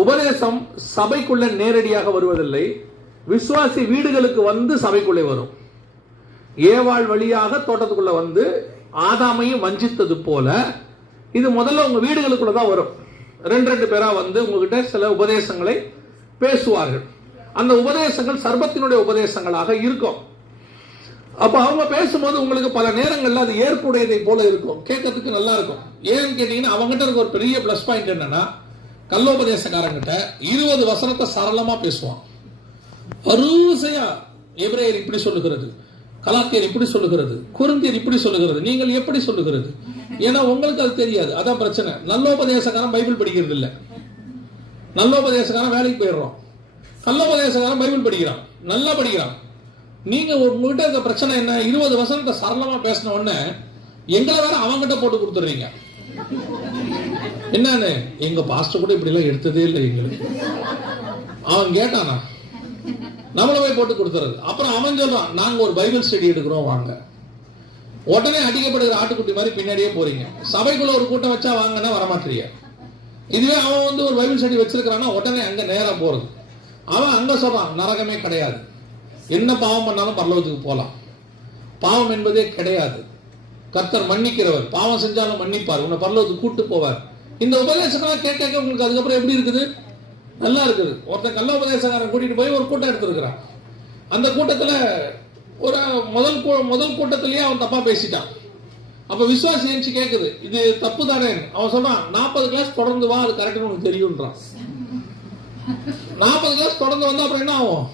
உபதேசம் சபைக்குள்ள நேரடியாக வருவதில்லை. விசுவாசி வீடுகளுக்கு வந்து சபைக்குள்ளே வரும். ஏவாள் வழியாக தோட்டத்துக்குள்ள வந்து ஆதாமையும் வஞ்சித்தது போல இது முதல்ல உங்க வீடுகளுக்குள்ள தான் வரும். ரெண்டு பேரா வந்து உங்ககிட்ட சில உபதேசங்களை பேசுவார்கள். அந்த உபதேசங்கள் சர்பத்தினுடைய உபதேசங்களாக இருக்கும். அப்ப அவங்க பேசும்போது உங்களுக்கு பல நேரங்கள்ல அது ஏற்புடையதை போல இருக்கும், கேட்கறதுக்கு நல்லா இருக்கும். ஏன்னு கேட்டீங்கன்னா அவங்ககிட்ட இருக்க ஒரு பெரிய பிளஸ் பாயிண்ட் என்னன்னா, கள்ளோபதேசக்காரங்கிட்ட 20 வசனத்தை சரளமா பேசுவான். அருசையா எபிரேயர் இப்படி சொல்லுகிறது, கலாத்தியர் இப்படி சொல்லுகிறது, கொரிந்தியர் இப்படி சொல்லுகிறது, நீங்கள் எப்படி சொல்லுகிறது. ஏன்னா உங்களுக்கு அது தெரியாது, அதான் பிரச்சனை. நல்லோபதேசக்காரன் பைபிள் படிக்கிறது இல்லை, நல்லோபதேசக்காரன் வேலைக்கு போயிடுறோம். கள்ளோபதேசக்காரன் பைபிள் படிக்கிறான், நல்லா படிக்கிறான். நீங்க உங்ககிட்ட இருக்க பிரச்சனை என்ன, 20 வசனத்தை சரளமா பேசின உடனே எங்களை வேற அவங்கிட்ட போட்டு கொடுத்துறீங்க. என்னன்னு, எங்க பாஸ்டர் கூட இப்படி எல்லாம் எடுத்ததே இல்லை எங்களுக்கு. அவன் கேட்டானா, நம்மள போய் போட்டு கொடுத்துறது. அப்புறம் அவன் சொல்றான், நாங்க ஒரு பைபிள் ஸ்டடி எடுக்கிறோம் வாங்க. உடனே அடிக்கப்படுகிற ஆட்டுக்குட்டி மாதிரி பின்னாடியே போறீங்க. சபைக்குள்ள ஒரு கூட்டம் வச்சா வாங்கன்னா வரமாட்டீங்க. இதுவே அவன் வந்து ஒரு பைபிள் ஸ்டடி வச்சிருக்கிறான்னா உடனே அங்க நேரம் போறது. அவன் அங்க சொல்றான், நரகமே கிடையாது, என்ன பாவம் பண்ணாலும் பரலோகத்துக்கு போலாம், பாவம் என்பதே கிடையாது, கர்த்தர் மன்னிக்கிறவர், பாவம் செஞ்சாலும் மன்னிப்பார், உன்னை பரலோகத்துக்கு கூட்டு போவார். இந்த உபதேசம் கேட்க உங்களுக்கு அதுக்கப்புறம் எப்படி இருக்குது, நல்லா இருக்குது. ஒருத்தன் கள்ள உபதேசக்காரன் கூட்டிட்டு போய் ஒரு கூட்டம் எடுத்திருக்கிறான். அந்த கூட்டத்துல ஒரு முதல் கூட்டத்திலேயே அவன் தப்பா பேசிட்டான். அப்ப விசுவாசி எழுச்சி கேட்குது, இது தப்பு தானே. அவன் சொல்றான், 40 கிளாஸ் தொடர்ந்து வா, அது கரெக்ட்னு உனக்கு தெரியும்ன்றான். 40 கிளாஸ் தொடர்ந்து வந்தா அப்புறம் என்ன ஆகும்,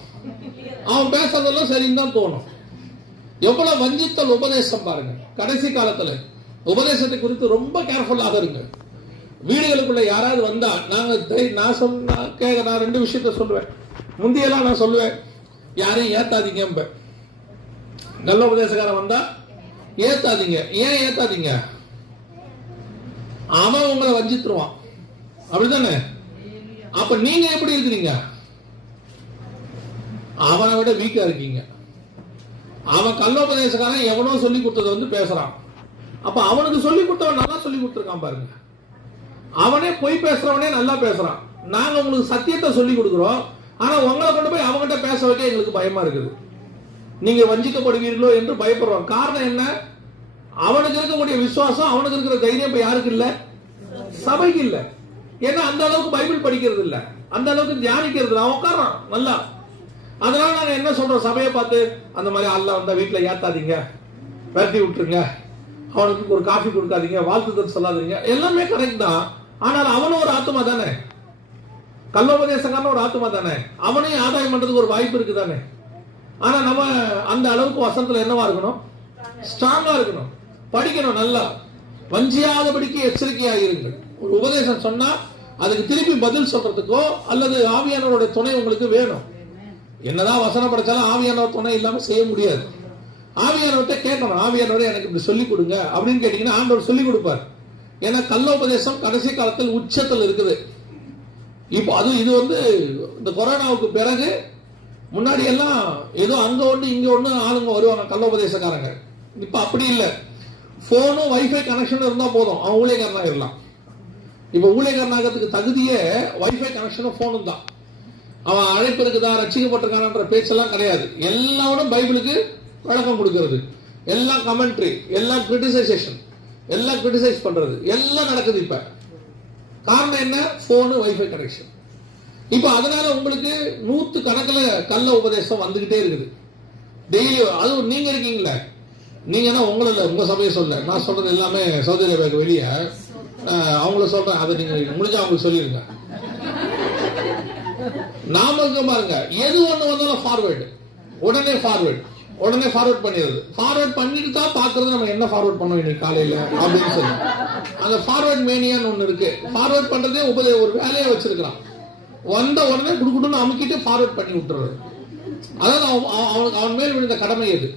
அவன் பேசுறதெல்லாம் சரின்னு தான் தோணும். எவ்வளவு வஞ்சித்தல் உபதேசம் பாருங்க. கடைசி காலத்துல உபதேசத்தை குறித்து ரொம்ப கேர்ஃபுல்லாக இருங்க. வீடுகளுக்குள்ள யாராவது வந்தா நான் 2 விஷயத்த சொல்லுவேன். முந்தியெல்லாம் நான் சொல்லுவேன், யாரையும் ஏத்தாதீங்க. நல்ல உபதேசக்காரன் வந்தா ஏத்தாதீங்க. ஏன் ஏத்தாதீங்க, அவன் உங்களை வஞ்சித்துருவான், அப்படித்தானே. அப்ப நீங்க எப்படி இருக்கிறீங்க, அவனை விட வீக்கா இருக்கீங்க. அவன் கள்ளோபதேசக்காரன் எவனோ சொல்லி கொடுத்ததை வந்து பேசுறான். அப்ப அவனுக்கு சொல்லி கொடுத்தவன் நல்லா சொல்லி கொடுத்துருக்கான் பாருங்க. அவனே பொய் பேசுறவனே நல்லா பேசுறான். நாங்க உங்களுக்கு சத்தியத்தை சொல்லி கொடுக்கிறோம், ஆனா உங்களை கொண்டு போய் அவங்ககிட்ட பேச வைக்க எங்களுக்கு பயமா இருக்குது. நீங்க வஞ்சிக்கப்படுவீர்களோ என்று பயப்படுறோம். காரணம் என்ன, அவனுக்கு இருக்கக்கூடிய விசுவாசம், அவனுக்கு இருக்கிற தைரியம் இப்ப யாருக்கு இல்ல, சபைக்கு இல்ல. ஏன்னா அந்த அளவுக்கு பைபிள் படிக்கிறது இல்ல, அந்த அளவுக்கு தியானிக்கிறது இல்ல. அவன் உட்காரான் நல்லா. அதனால நாங்க என்ன சொல்றோம், சபையை பார்த்து அந்த மாதிரி அல்ல வந்தா வீட்டுல ஏத்தாதீங்க, விரட்டி விட்டுருங்க, அவனுக்கு ஒரு காஃபி கொடுக்காதீங்க, வாழ்த்துதல் சொல்லாதீங்க. எல்லாமே கரெக்ட் தான். ஆனால் அவனும் ஒரு ஆத்மா தானே, கள்ளோபதேசக்காரன் ஒரு ஆத்மா தானே, அவனையும் ஆதாயம் பண்றதுக்கு ஒரு வாய்ப்பு இருக்கு தானே. ஆனா நம்ம அந்த அளவுக்கு வசனத்துல என்னவா இருக்கணும், ஸ்ட்ராங்கா இருக்கணும், படிக்கணும் நல்லா. வஞ்சியாதபடிக்கு எச்சரிக்கையாக இருங்கள். ஒரு உபதேசம் சொன்னா அதுக்கு திருப்பி பதில் சொல்றதுக்கோ அல்லது ஆவியானவருடைய துணை உங்களுக்கு வேணும். என்னதான் வசனம் படிச்சாலும் ஆவியானவர் துணை இல்லாம செய்ய முடியாது. ஆவியானவர்கிட்ட கேட்கணும், ஆவியானவரை எனக்கு இப்படி சொல்லிக் கொடுங்க அப்படின்னு கேட்டீங்கன்னா ஆண்டவர் சொல்லிக் கொடுப்பார். ஏன்னா கள்ளோபதேசம் கடைசி காலத்தில் உச்சத்தில் இருக்குது. இப்போ இது வந்து இந்த கொரோனாவுக்கு பிறகு, முன்னாடி எல்லாம் ஏதோ அங்க ஒண்ணு இங்க ஒண்ணு ஆளுங்க வருவாங்க கள்ளோபதேசக்காரங்க. இப்ப அப்படி இல்லை, போனும் வைஃபை கனெக்ஷன் இருந்தா போதும், அவன் ஊழியக்காரனா இருக்கலாம். இப்ப ஊழியக்காரனாகிறதுக்கு தகுதியே வைஃபை கனெக்ஷனும் போனும் தான். அவன் அழைப்பு இருக்குதா, ரட்சிக்கப்பட்டிருக்கான பேச்செல்லாம் கிடையாது. எல்லாரும் பைபிளுக்கு விளக்கம் கொடுக்கிறது, எல்லாம் கமெண்ட்ரி, எல்லாம் கிரிட்டிசைசேஷன், எல்லாம் கிரிட்டிசைஸ் பண்றது, எல்லாம் நடக்குது. இப்ப காரணம் என்ன, போனு வைஃபை கனெக்ஷன். இப்ப அதனால உங்களுக்கு 100 கணக்கில் கள்ள உபதேசம் வந்துகிட்டே இருக்குது டெய்லி. அது நீங்க இருக்கீங்களே, நீங்க தான் உங்கள உங்க சபையை சொல்ல, நான் சொல்றது எல்லாமே சவுதி அரேபியாவுக்கு வெளியே அவங்கள சொல்றேன். அதை நீங்க முடிஞ்சா அவங்களுக்கு சொல்லிருங்க. நாம இருக்க பாருங்க, எது ஒண்ணு வந்தாலும் ஃபார்வேர்டு, உடனே ஃபார்வர்ட் பண்ணிடுறது. ஃபார்வர்ட் பண்ணிட்டு தான் பாக்குறது நம்ம என்ன ஃபார்வர்ட் பண்ணோம் இன்னைக்கு காலையில அப்படின்னு சொல்லி. அந்த ஃபார்வர்ட் மேனியான்னு ஒண்ணு இருக்கு. ஃபார்வர்ட் பண்றதே ஒரு வேலையா வச்சிருக்கலாம். வந்த உடனே குடுக்குன்னு அமுக்கிட்டு ஃபார்வர்ட் பண்ணி விட்டுறது. அதாவது அவன் மேல் விழுந்த கடமை எது,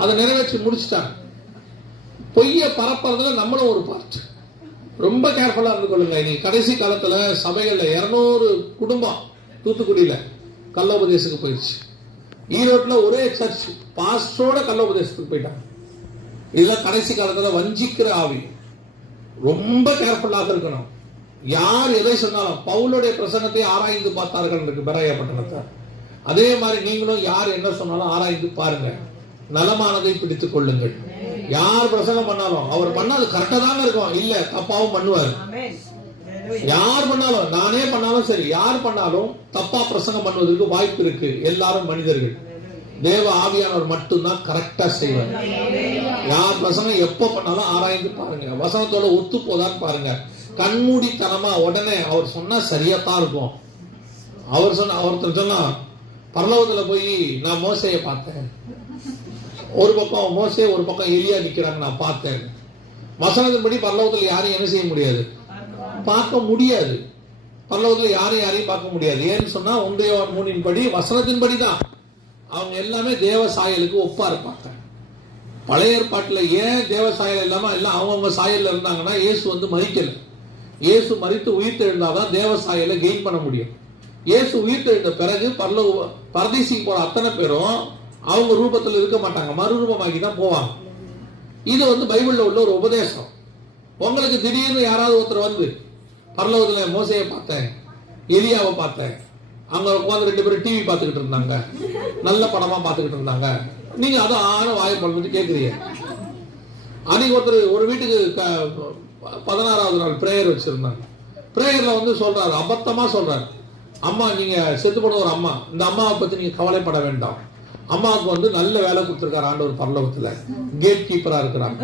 அதை நிறைவேற்றி முடிச்சுட்டாங்க. பொய்ய பரப்புறதுல நம்மளும் ஒரு பார்ட். ரொம்ப கேர்ஃபுல்லா இருந்து கொள்ளுங்க. இன்னைக்கு கடைசி காலத்துல சபைகள்ல 200 குடும்பம் தூத்துக்குடியில கள்ளோபதேசத்துக்கு போயிடுச்சு. ஈரோட்டுல ஒரே சர்ச் பாஸ்டரோட கள்ளோபதேசத்துக்கு போயிட்டாங்க. இதெல்லாம் கடைசி காலத்துல வஞ்சிக்கிற ஆவி. ரொம்ப கேர்ஃபுல்லாக இருக்கணும். யார் எதை சொன்னாலும் பவுலுடைய பிரசங்கத்தை ஆராய்ந்து பார்த்தார்கள் இருக்கு பெராயா பட்டணத்தை. அதே மாதிரி நீங்களும் யார் என்ன சொன்னாலும் ஆராய்ந்து பாருங்க, நலமானதை பிடித்துக் கொள்ளுங்கள். யார் பிரசங்கம் பண்ணாலும் அவர் பண்ணாது கரெக்டா தாங்க இருக்கும், இல்ல தப்பாவும் பண்ணுவார். யார் பண்ணாலும், நானே பண்ணாலும் சரி, யார் பண்ணாலும் தப்பா பிரசங்கம் பண்ணுவதற்கு வாய்ப்பு இருக்கு. எல்லாரும் மனிதர்கள். தேவ ஆவியானவர் மட்டும்தான் கரெக்டா செய்வார். யார் பிரசங்கம் எப்ப பண்ணாலும் ஆராய்ந்து பாருங்க, வசனத்தோட ஒத்து போதான்னு பாருங்க. கண்மூடித்தனமா உடனே அவர் சொன்னா சரியாத்தான் இருக்கும். அவர் சொன்ன ஒருத்தர் சொன்னா பரலோகத்துல போய் நான் மோசையை பார்த்தேன், ஒரு பக்கம் மோசே ஒரு பக்கம் எலியா நிக்கிறாங்க, நான் பார்த்தேன். வசனத்தின்படி பரலோகத்துல யாரையும் என்ன செய்ய முடியாது, பார்க்க முடியாது. பரலோகத்துல யாரையும் பார்க்க முடியாது. ஏன்னு சொன்னா 1 யோவான் 3 படி வசனத்தின்படி தான் அவங்க எல்லாமே தேவ சாயலுக்கு ஒப்பா இருப்பாங்க. பழைய ஏற்பாட்டுல ஏன் தேவ சாயல் இல்லாம எல்லாம் அவங்கவுங்க சாயல்ல இருந்தாங்கன்னா, இயேசு வந்து மரிக்கல. இயேசு மரித்து உயிர்த்தெழுந்தாதான் தேவ சாயலை கெயின் பண்ண முடியும். இயேசு உயிர்த்தெழுந்த பிறகு பரதீசிக்கு போற அத்தனை பேரும் அவங்க ரூபத்தில் இருக்க மாட்டாங்க, மறுரூபமாகி தான் போவாங்க. இது வந்து பைபிள்ல உள்ள ஒரு உபதேசம். உங்களுக்கு திடீர்னு யாராவது ஒருத்தர் வந்து பரலோகத்துல மோசையை பார்த்தேன், எலியாவை பார்த்தேன், அங்க உட்காந்து 2 பேரும் டிவி பார்த்துக்கிட்டு இருந்தாங்க, நல்ல படமா பார்த்துக்கிட்டு இருந்தாங்க, நீங்க அதை வாயை பண்ணிட்டு கேட்குறீங்க. அன்னைக்கு ஒருத்தர் ஒரு வீட்டுக்கு 16வது நாள் பிரேயர் வச்சிருந்தாங்க. பிரேயர்ல வந்து சொல்றாரு, அபத்தமா சொல்றாரு, அம்மா நீங்க செத்து போன ஒரு அம்மா, இந்த அம்மாவை பத்தி நீங்க கவலைப்பட வேண்டாம், அம்மாவுக்கு வந்து நல்ல வேலை கொடுத்திருக்காரு ஆண்டவர் பரலோகத்துல, கேட் கீப்பரா இருக்கிறாங்க,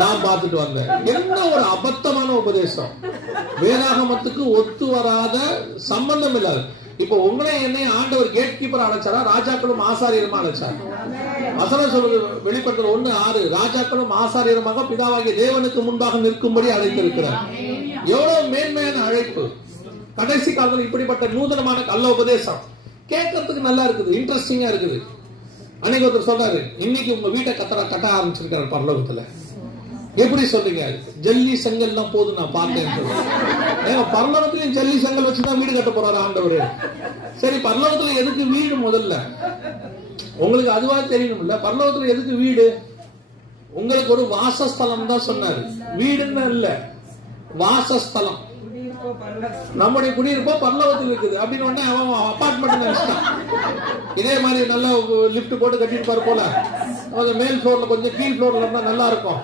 நான் பார்த்துட்டு வந்தேன். என்ன ஒரு அபத்தமான உபதேசம், வேதாகமத்துக்கு ஒத்து வராத, சம்பந்தம் இல்லாது. இப்ப உங்களை என்னை ஆண்டவர் கேட் கீப்பர் அழைச்சாரா, ராஜாக்களும் ஆசாரியருமா அழைச்சார்? வசனம் சொல்றது வெளிப்படுத்தல் 1:6, ராஜாக்களும் ஆசாரியருமாக பிதாவாகிய தேவனுக்கு முன்பாக நிற்கும்படி அழைத்திருக்கிறார். எவ்வளவு மேன்மையான அழைப்பு! கடைசி காலத்தில் இப்படிப்பட்ட நூதனமான கள்ள உபதேசம் கேட்கறதுக்கு நல்லா இருக்குது, இன்ட்ரெஸ்டிங்கா இருக்குது. அன்னைக்கு ஒருத்தர் சொல்றாரு, இன்னைக்கு உங்க வீட்டை கட்ட ஆரம்பிச்சிருக்காரு பரலோகத்துல. எப்படி சொல்றீங்க? ஜல்லி செங்கல் தான் போதும், நான் பார்த்தேன். பரலோகத்திலையும் ஜல்லி செங்கல் வச்சுதான் வீடு கட்ட போறாரு ஆண்டவர். சரி, பரலோகத்துல எதுக்கு வீடு? முதல்ல உங்களுக்கு அதுவா தெரியணும்ல, பரலோகத்துல எதுக்கு வீடு? உங்களுக்கு ஒரு வாசஸ்தலம் தான் சொன்னாரு, வீடுன்னு இல்ல, வாசஸ்தலம். நம்முடைய குடியிருப்போ பரலோகத்தில் இருக்குது அப்படின்னு உடனே அவன் அபார்ட்மெண்ட் நினைச்சிட்டான். இதே மாதிரி நல்ல லிப்ட் போட்டு கட்டிட்டு போல, மேல் ஃப்ளோர்ல கொஞ்சம் கீழ் ஃப்ளோர்ல இருந்தா நல்லா இருக்கும்.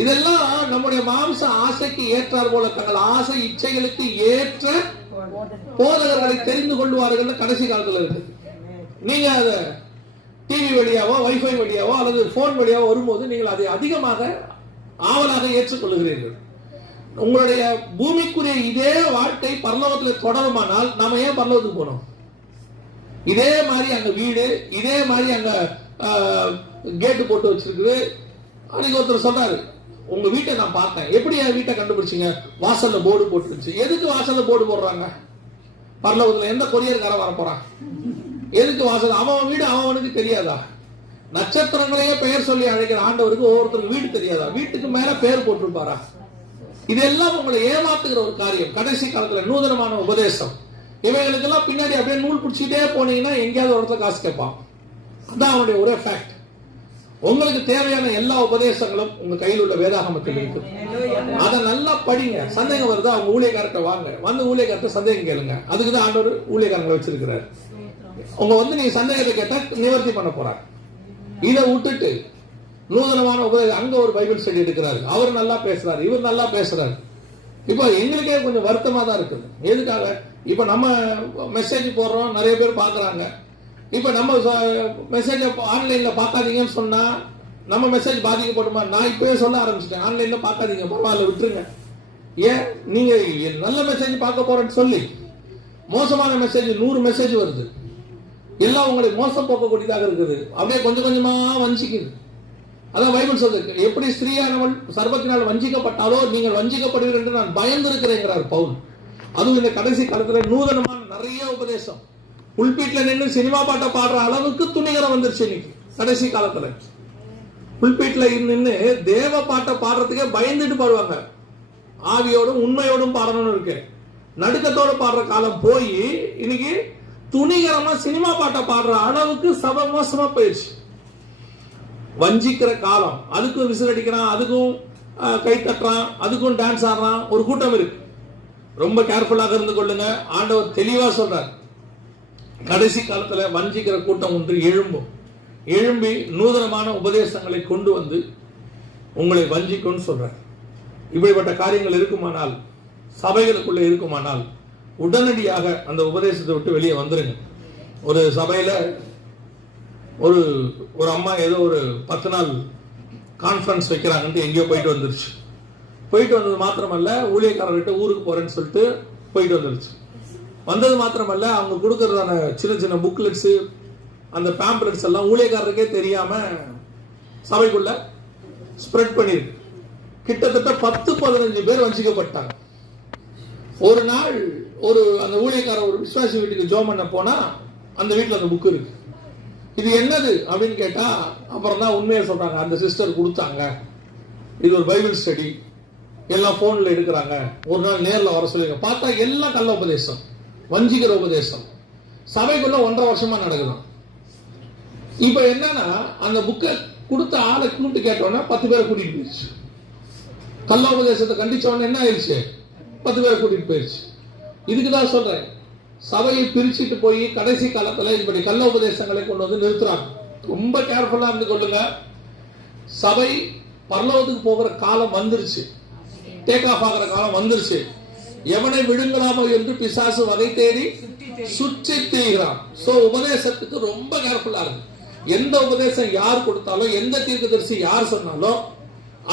இதெல்லாம் நம்முடைய மாம்ச ஆசைக்கு ஏற்றார் போல, தங்கள் ஆசை இச்சைகளுக்கு ஏற்ற போதகர்களை தெரிந்து கொள்வார்கள் கடைசி காலத்துல இருக்கு. நீங்க அத டிவி வழியாவோ வைஃபை வழியாவோ அல்லது போன் வழியாவோ வரும்போது நீங்கள் அதை அதிகமாக ஆவலாக ஏற்றுக்கொள்கிறீர்கள். உங்களுடைய பூமிக்குரிய இதே வாழ்க்கை பரலோகத்தில் தொடருமானால் நாம ஏன் பரலோகத்துக்கு போனோம்? இதே மாதிரி அங்க வீடு, இதே மாதிரி அங்க கேட்டு போட்டு வச்சிருக்கு. அன்னைக்கு ஒருத்தர் சொல்றாரு, உங்க வீட்டை நான் பார்த்தேன். எப்படி என் வீட்டை கண்டுபிடிச்சிங்க? வாசல்ல போர்டு போட்டுருச்சு. எதுக்கு வாசல்ல போர்டு போடுறாங்க? பரலோகத்துல எந்த கொரியர்காரன் வர போறான்? எதுக்கு வாசல்? அவன் வீடு அவனுக்கு தெரியாதா? நட்சத்திரங்களையே பெயர் சொல்லி அழைக்கிற ஆண்டவருக்கு ஒவ்வொருத்தருக்கு வீடு தெரியாதா? வீட்டுக்கு மேல பெயர் போட்டிருப்பாரா? இதெல்லாம் உங்களை ஏமாத்துகிற ஒரு காரியம். கடைசி காலத்துல நூதனமான உபதேசம். இவைகளுக்கெல்லாம் பின்னாடி அப்படியே நூல் பிடிச்சிட்டே போனீங்கன்னா எங்கேயாவது ஒரு இடத்துல காசு கேட்பான். அதான் அவனுடைய ஒரே ஃபேக்ட். உங்களுக்கு தேவையான எல்லா உபதேசங்களும் உங்க கையில் உள்ள வேதாகமத்தில் இருக்கு. அதை நல்லா படிங்க. சந்தேகம் வருதா, அவங்க ஊழியக்காரத்தை வாங்க, வந்து ஊழியக்காரத்தை சந்தேகம் கேளுங்க. அதுக்குதான் ஆண்டவர் ஊழியக்காரங்களை வச்சிருக்கிறார். உங்க வந்து நீங்க சந்தேகத்தை கேட்டா நிவர்த்தி பண்ண போறாங்க. இதை விட்டுட்டு நூதனமான உபதேசம், அங்க ஒரு பைபிள் ஸ்டடி எடுக்கிறாரு, அவர் நல்லா பேசுறாரு, இவர் நல்லா பேசுறாரு. இப்போ எங்களுக்கே கொஞ்சம் வருத்தமா தான் இருக்குது. எதுக்காக? இப்ப நம்ம மெசேஜ் போடுறோம், நிறைய பேர் பாக்குறாங்க. இப்ப நம்ம மெசேஜ் ஆன்லைன்ல பார்க்காதீங்கன்னு சொன்னா நம்ம மெசேஜ் பாதிக்கப்படுமா? நான் இப்பவே சொல்ல ஆரம்பிச்சிட்டேன், ஆன்லைன்ல பார்க்காதீங்க, பரவாயில்ல விட்டுருங்க. ஏன் நீங்க நல்ல மெசேஜ் பார்க்க போறேன்னு சொல்லி மோசமான மெசேஜ் 100 மெசேஜ் வருது, எல்லாம் உங்களை மோசம் போக்கக்கூடியதாக இருக்குது. அப்படியே கொஞ்சம் கொஞ்சமா வஞ்சிக்குது. அதான் பைபிள் சொல்லுது, எப்படி ஸ்திரீயானவள் சர்வத்தினால் வஞ்சிக்கப்பட்டாலோ நீங்கள் வஞ்சிக்கப்படுவீர்கள் என்று நான் பயந்திருக்கிறேங்கிறார் பவுல். அதுவும் இந்த கடைசி காலத்துல நூதனமான நிறைய உபதேசம். புல்பீட்ல நின்று சினிமா பாட்டை பாடுற அளவுக்கு துணிகரம் வந்துருச்சு இன்னைக்கு கடைசி காலத்துல. புல்பீட்ல நின்று தேவ பாட்டை பாடுறதுக்கே பயந்துட்டு பாடுவாங்க. ஆவியோடும் உண்மையோடும் பாடணும்னு இருக்கு. நடுக்கத்தோடு பாடுற காலம் போய் இன்னைக்கு துணிகரமா சினிமா பாட்டை பாடுற அளவுக்கு சபை மோசமா போயிடுச்சு. வஞ்சிக்கிற காலம். அதுக்கும் விசில் அடிக்கிறான், அதுக்கும் கை தட்டுறான், அதுக்கும் டான்ஸ் ஆடுறான், ஒரு கூட்டம் இருக்கு. ரொம்ப கேர்ஃபுல்லாக இருந்து கொள்ளுங்க. ஆண்டவர் தெளிவா சொல்றார், கடைசி காலத்துல வஞ்சிக்கிற கூட்டம் ஒன்று எழும்பி நூதனமான உபதேசங்களை கொண்டு வந்து உங்களை வஞ்சிக்கும்னு சொல்றார். இப்படிப்பட்ட காரியங்கள் இருக்குமானால், சபைகளுக்குள்ள இருக்குமானால், உடனடியாக அந்த உபதேசத்தை விட்டு வெளியே வந்துருங்க. ஒரு சபையில ஒரு அம்மா ஏதோ ஒரு 10 நாள் கான்ஃபரன்ஸ் வைக்கிறாங்கன்ட்டு எங்கேயோ போயிட்டு வந்துருச்சு. போயிட்டு வந்தது மாத்திரமல்ல, ஊழியக்காரர்கிட்ட ஊருக்கு போறேன்னு சொல்லிட்டு போயிட்டு வந்துருச்சு. வந்தது மாத்திரமல்ல, அவங்க கொடுக்கறதான சின்ன சின்ன புக்லெட்ஸ், அந்த பேம்ப்லெட்ஸ் எல்லாம் ஊழியக்காரருக்கே தெரியாம சபைக்குள்ள ஸ்ப்ரெட் பண்ணிருக்கு. கிட்டத்தட்ட 10-15 பேர் வஞ்சிக்கப்பட்டாங்க. ஒரு நாள் அந்த ஊழியக்காரர் ஒரு விசுவாசி வீட்டுக்கு ஜோம் பண்ண போனா அந்த வீட்டுல அந்த புக் இருக்கு. இது என்னது அப்படின்னு கேட்டா அப்புறம் தான் உண்மையை சொல்றாங்க. அந்த சிஸ்டர் கொடுத்தாங்க, இது ஒரு பைபிள் ஸ்டடி, எல்லாம் போன்ல எடுக்கிறாங்க, ஒரு நாள் நேர்ல வர சொல்லுங்க. பார்த்தா எல்லாம் கள்ள உபதேசம், வஞ்சிக்கிற உபதேசம். சபைக்குள்ள 1.5 வருஷமா நடக்குதான். இப்ப என்னன்னா, அந்த புக்கை கொடுத்த ஆளை கூப்பிட்டு கேட்டோன்னா 10 பேரை கூட்டிட்டு போயிடுச்சு. கள்ள உபதேசத்தை கண்டிச்சவன என்ன ஆயிடுச்சு, 10 பேரை கூட்டிட்டு போயிடுச்சு. இதுக்குதான் சொல்றேன், சபையை பிரிச்சுட்டு போய் கடைசி காலத்துல இப்படி கள்ள உபதேசங்களை கொண்டு வந்து நிறுத்துறாங்க. ரொம்ப கேர்ஃபுல்லா இருந்து கொள்ளுங்க. சபை பரலோகத்துக்கு போகிற காலம் வந்துருச்சு, டேக் ஆஃப் ஆகிற காலம் வந்துருச்சு. எவனை விழுங்கலாமோ என்று பிசாசு வகை தேடி சுற்றி தீர்கிறான். சோ உபதேசத்துக்கு ரொம்ப கேர்ஃபுல்லா இருக்கு. எந்த உபதேசம் யார் கொடுத்தாலும், எந்த தீர்க்கதரிசி யார் சொன்னாலும்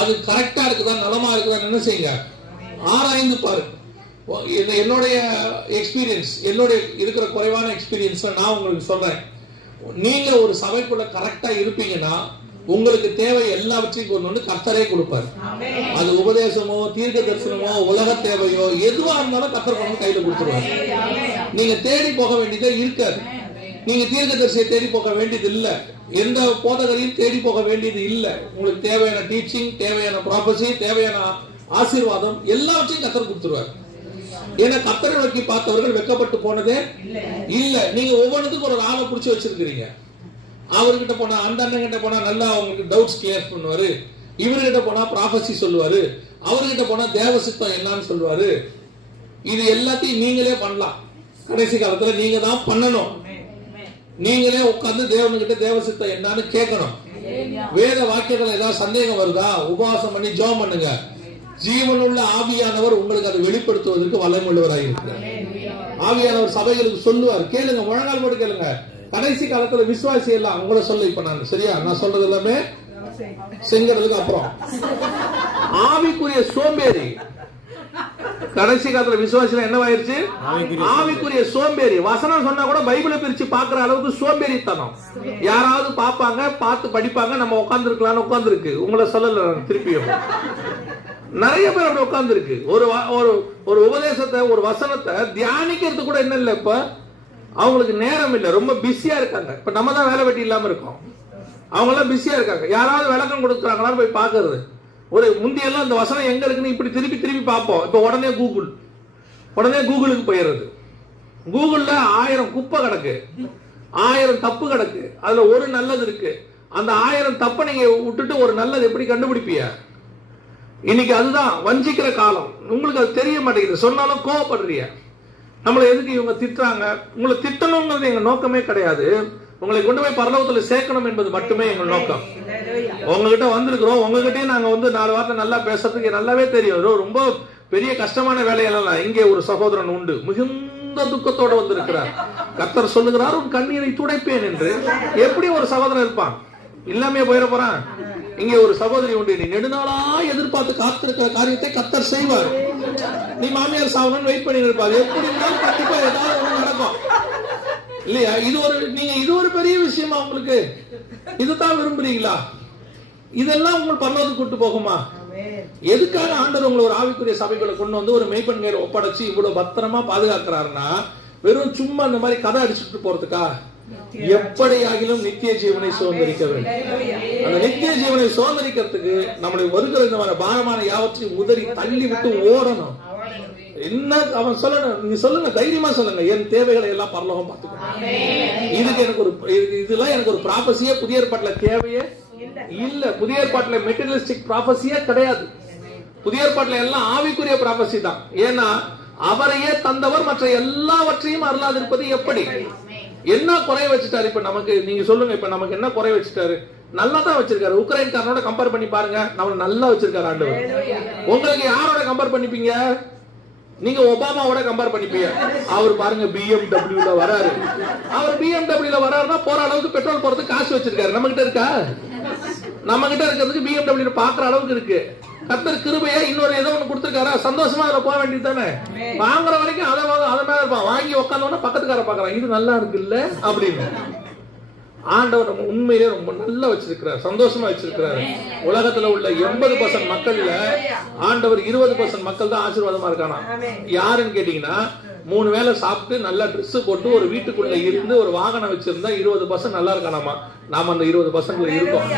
அது கரெக்டா இருக்குதா, நலமா இருக்குதா என்ன செய்யுங்க, ஆராய்ந்து பாரு. என்னுடைய எக்ஸ்பீரியன்ஸ், என்னுடைய இருக்கிற குறைவான எக்ஸ்பீரியன்ஸ் நான் உங்களுக்கு சொல்றேன். நீங்க ஒரு சபைக்குள்ள கரெக்டா இருப்பீங்கன்னா உங்களுக்கு தேவை எல்லாவற்றையும் கொண்டு வந்து கர்த்தரே கொடுப்பாரு. அது உபதேசமோ, தீர்க்க தரிசனமோ, உலக தேவையோ எதுவா இருந்தாலும் கர்த்தர் கொண்டு கையில கொடுத்துருவாரு. நீங்க தேடி போக வேண்டியதே இருக்காது. நீங்க தீர்க்க தரிசியை தேடி போக வேண்டியது இல்ல, எந்த போதகரையும் தேடி போக வேண்டியது இல்ல. உங்களுக்கு தேவையான டீச்சிங், தேவையான ப்ராபசி, தேவையான ஆசீர்வாதம் எல்லாவற்றையும் கர்த்தர் கொடுத்துருவாரு. ஏன்னா கர்த்தரை நோக்கி பார்த்தவர்கள் வெட்கப்பட்டு போனதே இல்ல. நீங்க ஒவ்வொன்றுக்கும் ஒரு ஆளை பிடிச்சி வச்சிருக்கிறீங்க. அவர்கிட்ட போனா, அந்த அண்ணன் கிட்ட போனா நல்லா அவங்களுக்கு டவுட்ஸ் கிளியர் பண்ணுவாரு, இவர்கிட்ட போனா ப்ராபசி சொல்லுவாரு, அவர்கிட்ட போனா தேவசித்தம் என்னன்னு சொல்லுவாரு. இது எல்லாத்தையும் நீங்களே பண்ணலாம். கடைசி காலத்துல நீங்க தான் பண்ணணும். நீங்களே உட்கார்ந்து தேவனுக்கிட்ட தேவசித்தம் என்னன்னு கேட்கணும். வேத வாக்கியங்கள் ஏதாவது சந்தேகம் வருதா, உபவாசம் பண்ணி ஜெபம் பண்ணுங்க. ஜீவனுள்ள ஆவியானவர் உங்களுக்கு அதை வெளிப்படுத்துவதற்கு வல்லமையுள்ளவராக இருக்கிறார். ஆவியானவர் சபைகளுக்கு சொல்லுவார், கேளுங்க, முழங்கால் போட்டு கேளுங்க. கடைசி காலத்துல விசுவாசி எல்லாம் உங்களை சொல்ல, இப்ப நான் சரியா நான் சொல்றது எல்லாமே செங்கிறதுக்கு அப்புறம் ஆவிக்குரிய சோம்பேறி. கடைசி காலத்துல விசுவாசில என்னவாயிருச்சு, ஆவிக்குரிய சோம்பேறி. வசனம் சொன்னா கூட பைபிளை பிரிச்சு பாக்குற அளவுக்கு சோம்பேறித்தனம். யாராவது பாப்பாங்க, பார்த்து படிப்பாங்க, நம்ம உட்கார்ந்து இருக்கலாம்னு உட்கார்ந்து இருக்கு. உங்களை சொல்லல, திருப்பியும் நிறைய பேர் அப்படி உட்கார்ந்து இருக்கு. ஒரு உபதேசத்தை, ஒரு வசனத்தை தியானிக்கிறது கூட என்ன இல்ல, இப்ப அவங்களுக்கு நேரம் இல்ல, ரொம்ப பிஸியா இருக்காங்க. இப்ப நம்ம தான் வேலை வெட்டி இல்லாம இருக்கோம், அவங்க எல்லாம் பிஸியா இருக்காங்க. யாராவது விளக்கம் கொடுக்குறாங்களான்னு போய் பாக்குறது. ஒரு முந்தியெல்லாம் இந்த வசனம் எங்க இருக்குன்னு இப்படி திருப்பி திருப்பி பார்ப்போம். இப்ப உடனே கூகுளுக்கு போயிடுறது. கூகுள்ல 1000 குப்பை கிடக்கு, 1000 தப்பு கிடக்கு, அதுல ஒரு நல்லது இருக்கு. அந்த 1000 தப்பை நீங்க விட்டுட்டு ஒரு நல்லது எப்படி கண்டுபிடிப்பீங்க? இன்னைக்கு அதுதான் வஞ்சிக்கிற காலம். உங்களுக்கு அது தெரிய மாட்டேங்குது, சொன்னாலும் கோவப்படுறீங்க. நம்மளை எதுக்கு இவங்க திட்டுறாங்க? உங்களை திட்டணுங்கிறது எங்க நோக்கமே கிடையாது. உங்களை கொண்டு போய் பரலோகத்துல சேர்க்கணும் என்பது மட்டுமே எங்கள் நோக்கம். உங்ககிட்ட வந்திருக்கிறோம், உங்ககிட்டயே நாங்க 4 வார்த்தை நல்லா பேசுறதுக்கு நல்லாவே தெரியும். ரொம்ப பெரிய கஷ்டமான வேலையெல்லாம் இங்கே ஒரு சகோதரன் உண்டு, மிகுந்த துக்கத்தோட வந்திருக்கிறார். கர்த்தர் சொல்லுகிறார், உன் கண்ணீரை துடைப்பேன் என்று. எப்படி ஒரு சகோதரன் இருப்பான்? இல்லாமே போயிட போறான். இங்கே ஒரு சகோதரி உண்டு, நீ நெடுநாளா எதிர்பார்த்து காத்திருக்கிற காரியத்தை கர்த்தர் செய்வார். நீ மாமியார் சாவணும்னு வெயிட் பண்ணி இருப்பாரு, எப்படி இருந்தாலும் கண்டிப்பா ஏதாவது ஒண்ணு நடக்கும் இல்லையா? இது ஒரு பெரிய விஷயமா உங்களுக்கு? இதுதான் விரும்புறீங்களா? இதெல்லாம் உங்கள் பரலோகத்துக்கு கூட்டு போகுமா? எதுக்காக ஆண்டவர் உங்களை ஒரு ஆவிக்குரிய சபைகளை கொண்டு வந்து ஒரு மெய்ப்பன் மேல ஒப்படைச்சு இவ்வளவு பத்திரமா பாதுகாக்கிறாருன்னா, வெறும் சும்மா இந்த மாதிரி கதை அடிச்சுட்டு போறதுக்கா? எப்படியாகிலும் நித்திய ஜீவனை சுதந்திரிக்க வேண்டும். அந்த நித்திய ஜீவனை சுதந்திரிக்கிறதுக்கு நம்முடைய வருகிற இந்த பாரமான யாவற்றையும் உதறி தள்ளி விட்டு ஓடணும். என்ன அவன் சொல்லணும், நீங்க சொல்லுங்க, தைரியமா சொல்லுங்க, என் தேவைகளை எல்லாம் பரலோகம் பார்த்துக்கணும். இதெல்லாம் எனக்கு ஒரு ப்ராபசியே புதிய ஏற்பாட்டுல தேவையே இல்ல. புதிய ஏற்பாட்டுல மெட்டீரியலிஸ்டிக் ப்ராபசியே கிடையாது. புதிய ஏற்பாட்டுல எல்லாம் ஆவிக்குரிய ப்ராபசி தான். ஏன்னா அவரையே தந்தவர் மற்ற எல்லாவற்றையும் அருளாதிருப்பது எப்படி? என்ன குறைய வச்சுட்டாரு? இப்ப நமக்கு நீங்க சொல்லுங்க, இப்ப நமக்கு என்ன குறைய வச்சுட்டாரு? நல்லா தான் வச்சிருக்காரு. உக்ரைன்காரனோட கம்பேர் பண்ணி பாருங்க, நம்ம நல்லா வச்சிருக்காரு ஆண்டவர். உங்களுக்கு யாரோட கம்பேர் பண்ணிப்பீங்க? நீங்க ஒபாமாவோட கம்பேர் பண்ணிப்பீங்க. அவர் பாருங்க BMW வராரு. அவர் BMW வராருன்னா போற அளவுக்கு பெட்ரோல் போறதுக்கு காசு வச்சிருக்காரு. நம்ம கிட்ட இருக்கா? நம்ம கிட்ட இருக்கிறதுக்கு BMW பாக்குற அளவுக்கு இருக்கு. கர்த்தர் கிருபையா இன்னொரு ஏதோ ஒண்ணு கொடுத்திருக்காரா, சந்தோஷமா அதுல போக வேண்டியது தானே. வாங்குற வரைக்கும் அதை மேல இருப்பான். வாங்கி உட்காந்தோன்னா பக்கத்துக்கார பாக்குறான், இது நல்லா இருக்கு இல்ல அப்படின்னு. ஆண்டவர் நம்ம உண்மையிலே ரொம்ப நல்லா வச்சிருக்கிறார், சந்தோஷமா வச்சிருக்கிறார். உலகத்துல உள்ள 80% மக்கள்ல ஆண்டவர் 20% மக்கள் தான் ஆசீர்வாதமா இருக்கானா. யாருன்னு கேட்டீங்கன்னா, 3 வேளை சாப்பிட்டு நல்லா ட்ரெஸ் போட்டு ஒரு வீட்டுக்குள்ள இருந்து ஒரு வாகனம் வச்சிருந்தா 20% நல்லா இருக்கானாமா. நாம அந்த 20% இருக்கோம்.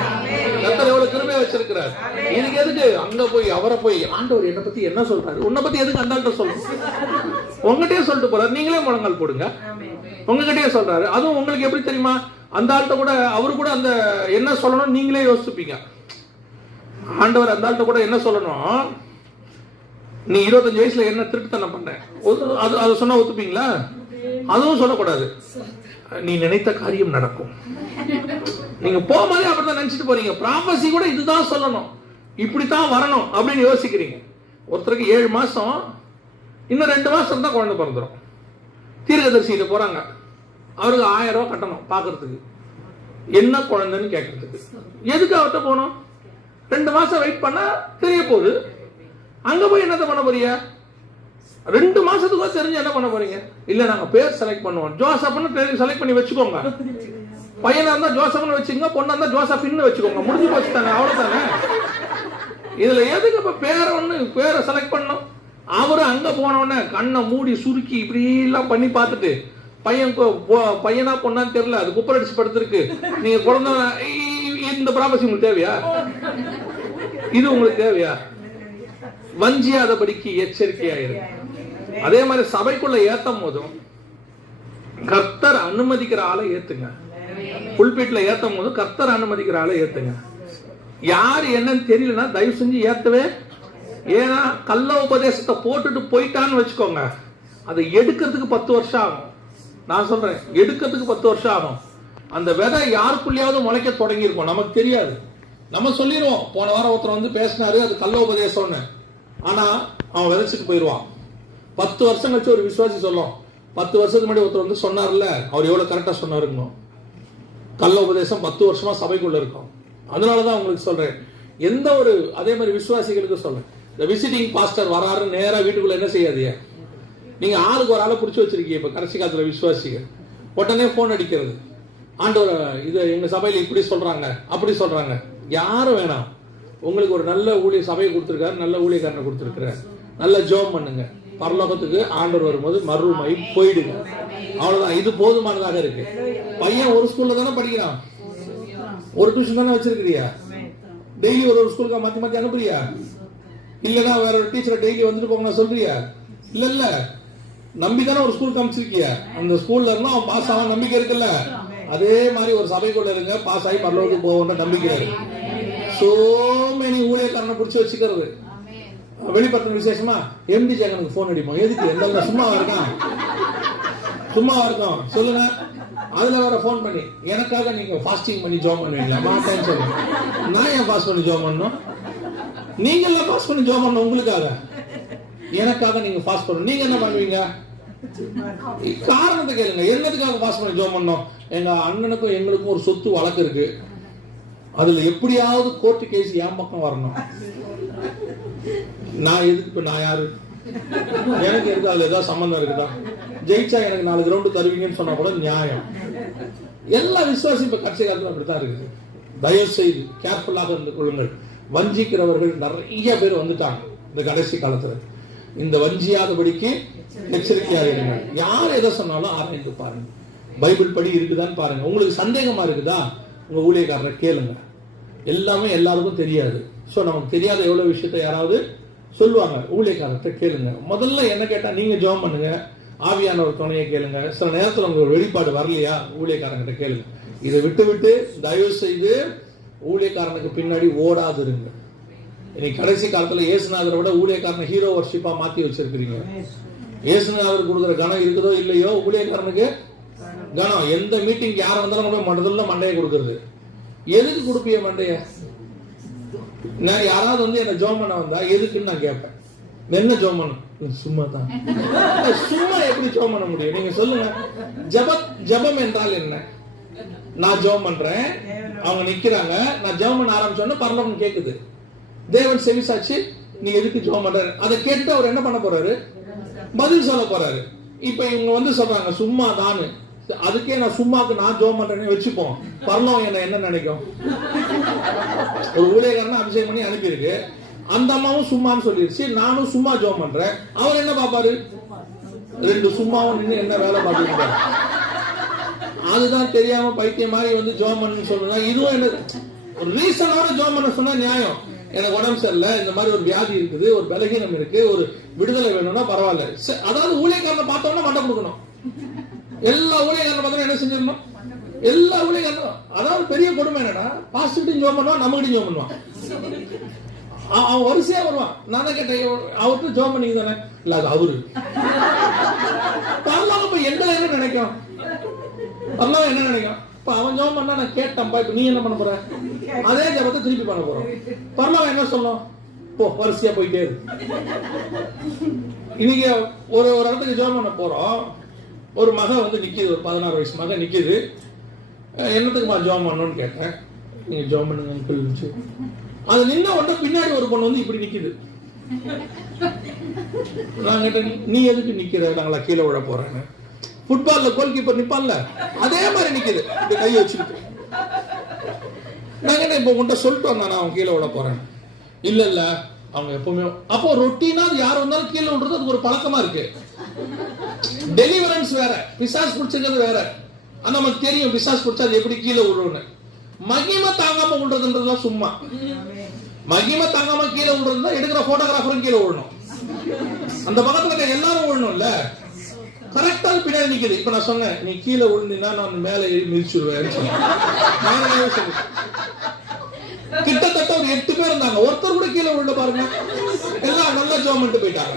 கர்த்தர் எவ்வளவு கிருபையா வச்சிருக்கிறார். இதுக்கு எதுக்கு அங்க போய் அவரை போய் ஆண்டவர் என்ன பத்தி என்ன சொல்றாரு, உன்னை பத்தி எதுக்கு அந்த ஆள்கிட்ட சொல்லணும்? உங்ககிட்டயே சொல்லிட்டு போறாரு. நீங்களே முழங்கால் போடுங்க, உங்ககிட்டயே சொல்றாரு. அதுவும் உங்களுக்கு எப்படி தெரியுமா? அந்த ஆள்கிட்ட கூட அவரு கூட அந்த என்ன சொல்லணும் நீங்களே யோசிச்சுப்பீங்க. ஆண்டவர் அந்த ஆள்கிட்ட கூட என்ன சொல்லணும், நீ 25 வயசுல என்ன திருட்டுத்தனம் பண்ண, அது சொன்னா ஒத்துப்பீங்களா? அதுவும் சொல்லக்கூடாது. நீ நினைத்த காரியம் நடக்கும். நீங்க போகும்போதே அப்படிதான் நினைச்சிட்டு போறீங்க. ப்ராபசி கூட இதுதான் சொல்லணும், இப்படித்தான் வரணும் அப்படின்னு யோசிக்கிறீங்க. ஒருத்தருக்கு 7 மாசம், இன்னும் 2 மாசம் தான் குழந்தை பிறந்துடும். தீர்க்கதரிசிகிட்ட போறாங்க, அவருக்கு 1000 ரூபாய் கட்டணும் பாக்குறதுக்கு, என்ன குழந்தைன்னு கேட்கறதுக்கு. எதுக்கு அவர்கிட்ட போனோம்? 2 மாசம் வெயிட் பண்ணா தெரிய போகுது. அங்க போய் என்னத்த பண்ண போறீங்க? 2 மாசத்துக்கு தெரிஞ்சு என்ன பண்ண போறீங்க? இல்ல நாங்க பேர் செலக்ட் பண்ணுவோம், ஜோசப்னு செலக்ட் பண்ணி வச்சுக்கோங்க. பையனா இருந்தா ஜோசப்னு வச்சுக்கோங்க, பொண்ணா இருந்தா ஜோசப்னு வச்சுக்கோங்க. முடிஞ்சு போச்சு தானே, அவ்வளவுதானே. இதுல எதுக்கு இப்ப பேரை செலக்ட் பண்ணோம்? அவரு அங்க போனோடனே கண்ணை மூடி சுருக்கி இப்படி எல்லாம் பண்ணி பார்த்துட்டு, பையனா பொண்ணான்னு தெரியல, அது குப்பர் அடிச்சு படுத்திருக்கு, நீங்க குழந்தை, இந்த ப்ராபசி உங்களுக்கு தேவையா? இது உங்களுக்கு தேவையா? வஞ்சியாதபடிக்கு எச்சரிக்கையாயிரு. அதே மாதிரி சபைக்குள்ள ஏத்தும் போதும் கர்த்தர் அனுமதிக்கிற ஆளை ஏத்துங்க. புல்பீட்ல ஏத்தும் போது கர்த்தர் அனுமதிக்கிற ஆளை ஏத்துங்க. யாரு என்னன்னு தெரியலன்னா தயவு செஞ்சு ஏத்தவே. ஏன்னா கள்ள உபதேசத்தை போட்டுட்டு போயிட்டான்னு வச்சுக்கோங்க, அதை எடுக்கிறதுக்கு 10 வருஷம் ஆகும். நான் சொல்றேன், எடுக்கிறதுக்கு 10 வருஷம் ஆகும். அந்த விதை யாருக்குள்ளயாவது முளைக்க தொடங்கி இருக்கும், நமக்கு தெரியாது. நம்ம சொல்லிடுவோம், போன வாரம் ஒருத்தர் வந்து பேசினாரு, அது கள்ள உபதேசம்னு. ஆனா அவன் விதைச்சிட்டு போயிடுவான். 10 வருஷம் கழிச்சு ஒரு விசுவாசி சொல்லும், 10 வருஷத்துக்கு முன்னாடி ஒருத்தர் வந்து சொன்னார்ல, அவர் எவ்வளவு கரெக்டா சொன்னாருங்க. கள்ள உபதேசம் 10 வருஷமா சபைக்குள்ள இருக்கும். அதனாலதான் உங்களுக்கு சொல்றேன், எந்த ஒரு அதே மாதிரி விசுவாசிகளுக்கு சொல்றேன், இந்த விசிட்டிங் பாஸ்டர் வராரு நேரா வீட்டுக்குள்ள என்ன செய்யாதீங்க. நீங்க ஆளுக்கு ஒரு ஆளை பிடிச்சி வச்சிருக்கீங்க. இப்ப கடைசி காலத்துல விசுவாசிகள் உடனே போன் அடிக்கிறது, ஆண்டவர் இது எங்க சபையில இப்படி சொல்றாங்க அப்படி சொல்றாங்க. யாரும் வேணாம். உங்களுக்கு ஒரு நல்ல ஊழிய சபையை கொடுத்திருக்காரு, நல்ல ஊழியக்காரனை கொடுத்திருக்கிறார், நல்ல ஜெபம் பண்ணுங்க. பரலோகத்துக்கு ஆண்டவர் வரும்போது மறுமை போயிடுங்க. அவ்வளவுதான், இது போதுமானதாக இருக்கு. பையன் ஒரு ஸ்கூல்ல தானே படிக்கிறான், ஒரு டியூஷன் தானே வச்சிருக்கிறியா? டெய்லி ஒரு ஸ்கூலுக்கு மாத்தி மாத்தி அனுப்புறியா? இல்லன்னா வேற ஒரு டீச்சரை டெய்லி வந்துட்டு போங்க சொல்றியா? இல்ல நம்பிதானே ஒரு ஸ்கூல் காமிச்சிருக்கியா? அந்த ஸ்கூல்ல இருந்தா அவன் பாஸ் ஆக நம்பிக்கை இருக்குல்ல. அதே மாதிரி ஒரு சபைக்குள்ள இருங்க, பாஸ் ஆகி பரலோகத்துக்கு போவோம்ன்ற நம்பிக்கை இருக்கு. சோ மெனி ஊழியக்காரனை பிடிச்சி வச்சுக்கிறது. வெளிப்படுத்தின விசேஷமா எம்டி ஜெகனுக்கு போன் அடிப்போம். எதுக்கு? எந்த சும்மாவா இருக்கான், சும்மாவா இருக்கும் சொல்லுங்க. அதுல வேற போன் பண்ணி, எனக்காக நீங்க ஃபாஸ்டிங் பண்ணி ஜெபம் பண்ணுவீங்களா? மாட்டேன்னு சொல்லுங்க. நான் ஏன் ஃபாஸ்ட் பண்ணி ஜெபம் பண்ணணும்? நீங்க எல்லாம் ஃபாஸ்ட் பண்ணி ஜெபம் பண்ணணும் உங்களுக்காக. எனக்காக நீங்க ஃபாஸ்ட் பண்ணணும். நீங்க என்ன பண்ணுவீங்க? காரணத்தை கேளுங்க. என்னதுக்காக ஃபாஸ்ட் பண்ணி ஜெபம் பண்ணோம்? எங்க அண்ணனுக்கும் எங்களுக்கும் ஒரு சொத்து வழக்கு இருக்கு, அதுல எப்படியாவது கோர்ட்டு கேஸ் என் பக்கம் வரணும். நான் எதுக்கு? இப்ப நான் யாரு? எனக்கு இருக்கு அதுல ஏதாவது சம்பந்தம் இருக்குதா? ஜெயிச்சா எனக்கு 4 கிரவுண்ட் தருவீங்கன்னு சொன்னா கூட நியாயம். எல்லா விசுவாசம் இப்ப கட்சி காலத்துல அப்படித்தான் இருக்குது. தயவு செய்து கேர்ஃபுல்லாக இருந்து கொள்ளுங்கள். வஞ்சிக்கிறவர்கள் நிறைய பேர் வந்துட்டாங்க இந்த கடைசி காலத்துல. இந்த வஞ்சியாதபடிக்கு எச்சரிக்கையாக இருங்கள். யார் எதை சொன்னாலும் ஆராய்ந்து பாருங்க, பைபிள் படி இருக்குதான்னு பாருங்க. உங்களுக்கு சந்தேகமா இருக்குதா, உங்க ஊழியக்காரரை கேளுங்க. எல்லாமே எல்லாருக்கும் தெரியாது. சோ நமக்கு தெரியாத எவ்வளவு விஷயத்த யாராவது சொல்லுவாங்க, ஊழியக்காரத்தை கேளுங்க. முதல்ல என்ன கேட்டா நீங்க ஜெபம் பண்ணுங்க, ஆவியானவர் துணையை கேளுங்க. சில நேரத்தில் உங்களுக்கு வெளிப்பாடு வரலையா, ஊழியக்காரங்கிட்ட கேளுங்க. இதை விட்டு தயவு செய்து ஊழியக்காரனுக்கு பின்னாடி ஓடாது இருங்க. இன்னைக்கு கடைசி காலத்துல இயேசுநாதரை விட ஊழியக்காரனை ஹீரோ வர்ஷிப்பா மாத்தி வச்சிருக்கிறீங்க. இயேசுநாதர் கொடுக்குற கணம் இருக்குதோ இல்லையோ, ஊழியக்காரனுக்கு கணம். எந்த மீட்டிங் யார வந்தாலும் முதல்ல மண்டையை கொடுக்கறது. எதுக்கு கொடுப்பிய மண்டைய? நான் யாராவது வந்து என்ன ஜோம் பண்ண வந்தா எதுக்குன்னு நான் கேட்பேன். என்ன ஜோம் பண்ண? சும்மா தான். சும்மா எப்படி ஜோம் பண்ண முடியும்? நீங்க சொல்லுங்க. ஜபம் என்றால் என்ன? நான் ஜெபம் பண்றேன், அவங்க நிக்கிறாங்க, நான் ஜெபம் பண்ண ஆரம்பிச்சோன்னா பரலோகம் கேக்குது. தேவன் செவிசாச்சு, நீ எதுக்கு ஜெபம் பண்ற? அதை கேட்டு அவர் என்ன பண்ண போறாரு? பதில் சொல்ல போறாரு. இப்ப இவங்க வந்து சொல்றாங்க சும்மா தானு. அதுக்கே நான் சும்மாக்கு நான் ஜெபம் பண்றேன்னு வச்சுப்போம், பரலோகம் என்ன நினைக்கும்? ஒரு ஊழியக்காரனை அபிஷேகம் பண்ணி அனுப்பியிருக்கு, அந்த அம்மாவும் சும்மான்னு சொல்லிருச்சு, நானும் சும்மா ஜெபம் பண்றேன். அவர் என்ன பாப்பாரு? ரெண்டு சும்மாவும் நின்று என்ன வேலை பார்த்துருக்காரு? அதுதான் தெரியாம பைத்தியம் மாதிரி வந்து ஜெபம் பண்ணு சொல்லுங்க. இதுவும் என்ன ஒரு ரீசனோட ஜெபம் பண்ண சொன்னா நியாயம். எனக்கு உடம்பு சரியில்லை, இந்த மாதிரி ஒரு வியாதி இருக்குது, ஒரு பலகீனம் இருக்கு, ஒரு விடுதலை வேணும்னா பரவாயில்ல. அதாவது ஊழியக்காரனை பார்த்தோம்னா மண்டை கொடுக்கணும். எல்லா ஊழியக்காரனை பார்த்தோம் என்ன செஞ்சிடணும்? எல்லா ஊழியக்காரனும். அதாவது பெரிய கொடுமை என்னன்னா, பாஸ்டர்கிட்டையும் ஜெபம் பண்ணுவான், நம்மகிட்டையும் ஜெபம் பண்ணுவான். அவன் வரிசையா வருவான். நான் தான் கேட்டேன், அவர்கிட்ட ஜெபம் பண்ணிங்க தானே? இல்ல அது அவரு. இப்ப எங்களை என்ன நினைக்கும்? பரலோகம் என்ன நினைக்கும்? இப்ப அவன் ஜெபம் பண்ணா நான் கேட்டேன்ப்பா, இப்ப நீ என்ன பண்ண போற? அதே ஜெபத்தை திருப்பி பண்ண போறோம். பரலோகம் என்ன சொல்லும்? போ வரிசையா போயிட்டே இருக்கு. இன்னைக்கு ஒரு இடத்துக்கு ஜெபம் பண்ண போறோம். ஒரு மகன் வந்து நிக்குது, ஒரு 16 வயசு மகன் நிக்குது. என்னத்துக்குமா ஜெபம் பண்ணணும்னு கேட்டேன். நீங்க ஜெபம் பண்ணுங்க சொல்லிச்சு. அது நின்ன உடனே பின்னாடி ஒரு பொண்ணு வந்து இப்படி நிக்குது. நான் கேட்டேன், நீ எதுக்கு நிக்கிற? நாங்களா கீழே விழ போறேன்னு. ஃபுட்பால்ல கோல் கீப்பர் நிப்பான்ல, அதே மாதிரி நிக்குது, கையை வச்சுக்கிட்டு. நான் கேட்டேன், இப்ப உன்கிட்ட சொல்லிட்டு வந்தானா அவன் கீழே விட போறேன்? இல்ல இல்ல, அவங்க எப்பவுமே. அப்போ ரொட்டீனா யார் வந்தாலும் கீழே விடுறது அது ஒரு பழக்கமா இருக்கு. டெலிவரன்ஸ் வேற, பிசாஸ் பிடிச்சிருக்கிறது வேற. ஆனா நமக்கு தெரியும் பிசாஸ் பிடிச்சா அது எப்படி கீழே விடுறோன்னு. மகிமை தாங்காம விடுறதுன்றதுதான் சும்மா. மகிமை தாங்காம கீழே விடுறதுதான் எடுக்கிற போட்டோகிராஃபரும் கீழே விடணும். அந்த பக்கத்துல எல்லாரும் விடணும்ல. கரெக்டா பின்னாடி நிக்குது. இப்ப நான் சொன்னேன், நீ கீழே விழுந்தீங்கன்னா நான் மேல ஏறி மிதிச்சுடுவேன். கிட்டத்தட்ட ஒரு 8 பேர் இருந்தாங்க, ஒருத்தர் கூட கீழே விழுந்து பாருங்க. எல்லாம் நல்லா ஜெபம் பண்ணிட்டு போயிட்டாங்க.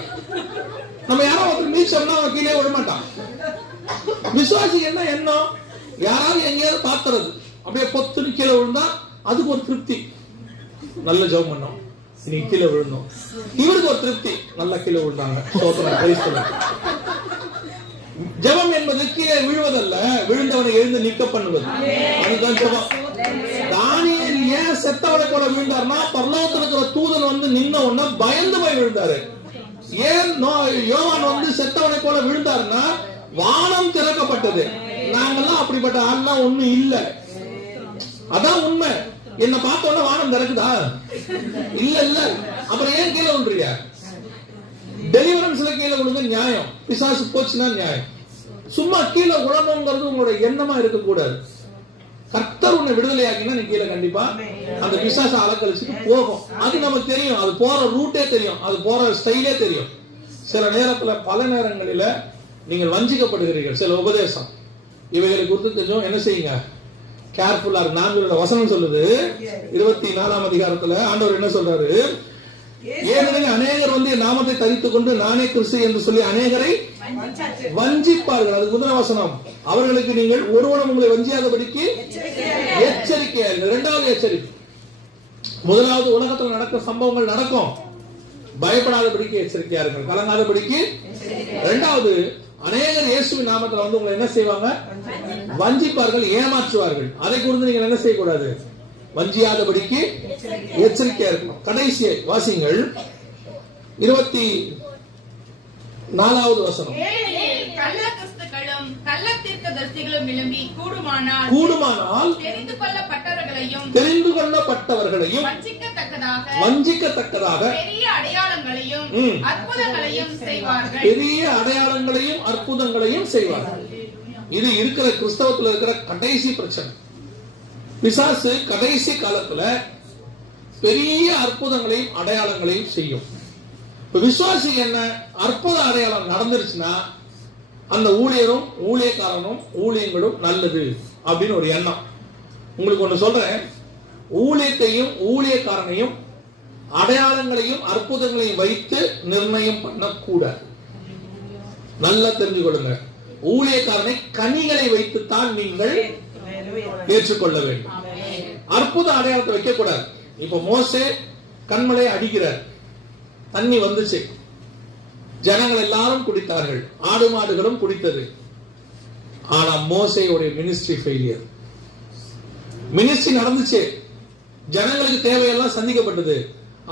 நம்ம யாரோ ஒருத்தர் மீச்சோம்னா அவன் கீழே விட மாட்டான். விசுவாசி என்ன எண்ணம்? யாராவது எங்கேயாவது பாத்துறது, அப்படியே பொத்துன்னு கீழே விழுந்தா அதுக்கு ஒரு திருப்தி. நல்ல ஜெபம் பண்ணோம், இன்னைக்கு கீழே விழுந்தோம். இவருக்கு ஒரு திருப்தி, நல்லா கீழே விழுந்தாங்க. ஜெபம் என்பது கீழே விழுவதல்ல, விழுந்தவனை எழுந்து நிக்க பண்ணுவது. அதுதான் ஜெபம். தானியேல் ஏன் செத்தவனை போல விழுந்தார்னா, பரலோகத்தில் இருக்கிற தூதன் வந்து நின்ன உடனே பயந்து போய் விழுந்தாரு. ஏன் யோவான் வந்து செத்தவனை போல விழுந்தாருன்னா, வானம் திறக்கப்பட்டது. நாங்கெல்லாம் அப்படிப்பட்ட ஆள்லாம் ஒண்ணும் இல்ல. அதான் உண்மை. என்ன பார்த்தோன்னா வானம் திறக்குதா? இல்ல இல்ல. அப்புறம் ஏன் கீழே விழுறீங்க? டெலிவரன்ஸ்ல கீழே விழுந்து நியாயம், பிசாசு போச்சுன்னா நியாயம். சும்மா கீழே விழணுங்கிறது உங்களோட எண்ணமா இருக்கக்கூடாது. கர்த்தர் உன்னை விடுதலை ஆக்கினா நீ கீழே கண்டிப்பா அந்த பிசாசு அலக்கழிச்சுட்டு போகும். அது நமக்கு தெரியும், அது போற ரூட்டே தெரியும், அது போற ஸ்டைலே தெரியும். சில நேரத்துல, பல நேரங்களில நீங்கள் வஞ்சிக்கப்படுகிறீர்கள். சில உபதேசம் இவைகளை குறித்து தெரியும், என்ன செய்யுங்க? கேர்ஃபுல்லா இருக்கு. 4 வசனம் சொல்லுது, 24ஆம் அதிகாரத்துல ஆண்டவர் என்ன சொல்றாரு? ஏனெனில் அநேகர் வந்து என் நாமத்தை தரித்துக் கொண்டு நானே கிறிஸ்து என்று சொல்லி அநேகரை வஞ்சிப்பார்கள். அதுக்கு முதல் வசனம், அவர்களுக்கு நீங்கள் ஒருவனும் உங்களை வஞ்சியாதபடிக்கு எச்சரிக்கையா இருங்க. 2வது எச்சரிக்கை. முதலாவது, உலகத்தில் நடக்கிற சம்பவங்கள் நடக்கும், பயப்படாதபடிக்கு எச்சரிக்கையா இருங்க, கலங்காதபடிக்கு. 2வது, அநேகர் இயேசுவின் நாமத்தில் வந்து உங்களை என்ன செய்வாங்க? வஞ்சிப்பார்கள், ஏமாற்றுவார்கள். அதை குறித்து நீங்கள் என்ன செய்யக்கூடாது? வஞ்சியாதபடிக்கு எச்சரிக்கையா இருக்கணும். கடைசியை வாசிங்கள், 24வது வசனம். கூடுமானால் தெரிந்து கொள்ளப்பட்டவர்களையும் வஞ்சிக்கத்தக்கதாக பெரிய அடையாளங்களையும் அற்புதங்களையும் செய்வார்கள். இது இருக்கிற கிறிஸ்தவத்தில் இருக்கிற கடைசி பிரச்சனை. பிசாசு கடைசி காலத்துல பெரிய அற்புதங்களையும் அடையாளங்களையும் செய்யும். விசுவாசி என்ன? அற்புத அடையாளம் நடந்துருச்சுன்னா அந்த ஊழியரும் ஊழியக்காரனும் ஊழியங்களும் நல்லது அப்படின்னு ஒரு எண்ணம். உங்களுக்கு ஒண்ணு சொல்றேன், ஊழியத்தையும் ஊழியக்காரனையும் அடையாளங்களையும் அற்புதங்களையும் வைத்து நிர்ணயம் பண்ணக்கூடாது. நல்லா தெரிஞ்சு கொள்ளுங்க. ஊழியக்காரனை கனிகளை வைத்துத்தான் நீங்கள் ஏற்றுக்கொள்ள வேண்டும். அற்புத அடையாளத்தை வைக்க கூடாது. இப்ப மோசே கண்மலை அடிக்கிறார், தண்ணி வந்துச்சு, ஜனங்கள் எல்லாரும் குடித்தார்கள், ஆடு மாடுகளும் குடித்தது. ஆனா மோசேயுடைய மினிஸ்ட்ரி ஃபெயிலியர். மினிஸ்ட்ரி நடந்துச்சு, ஜனங்களுக்கு தேவையெல்லாம் சந்திக்கப்பட்டது.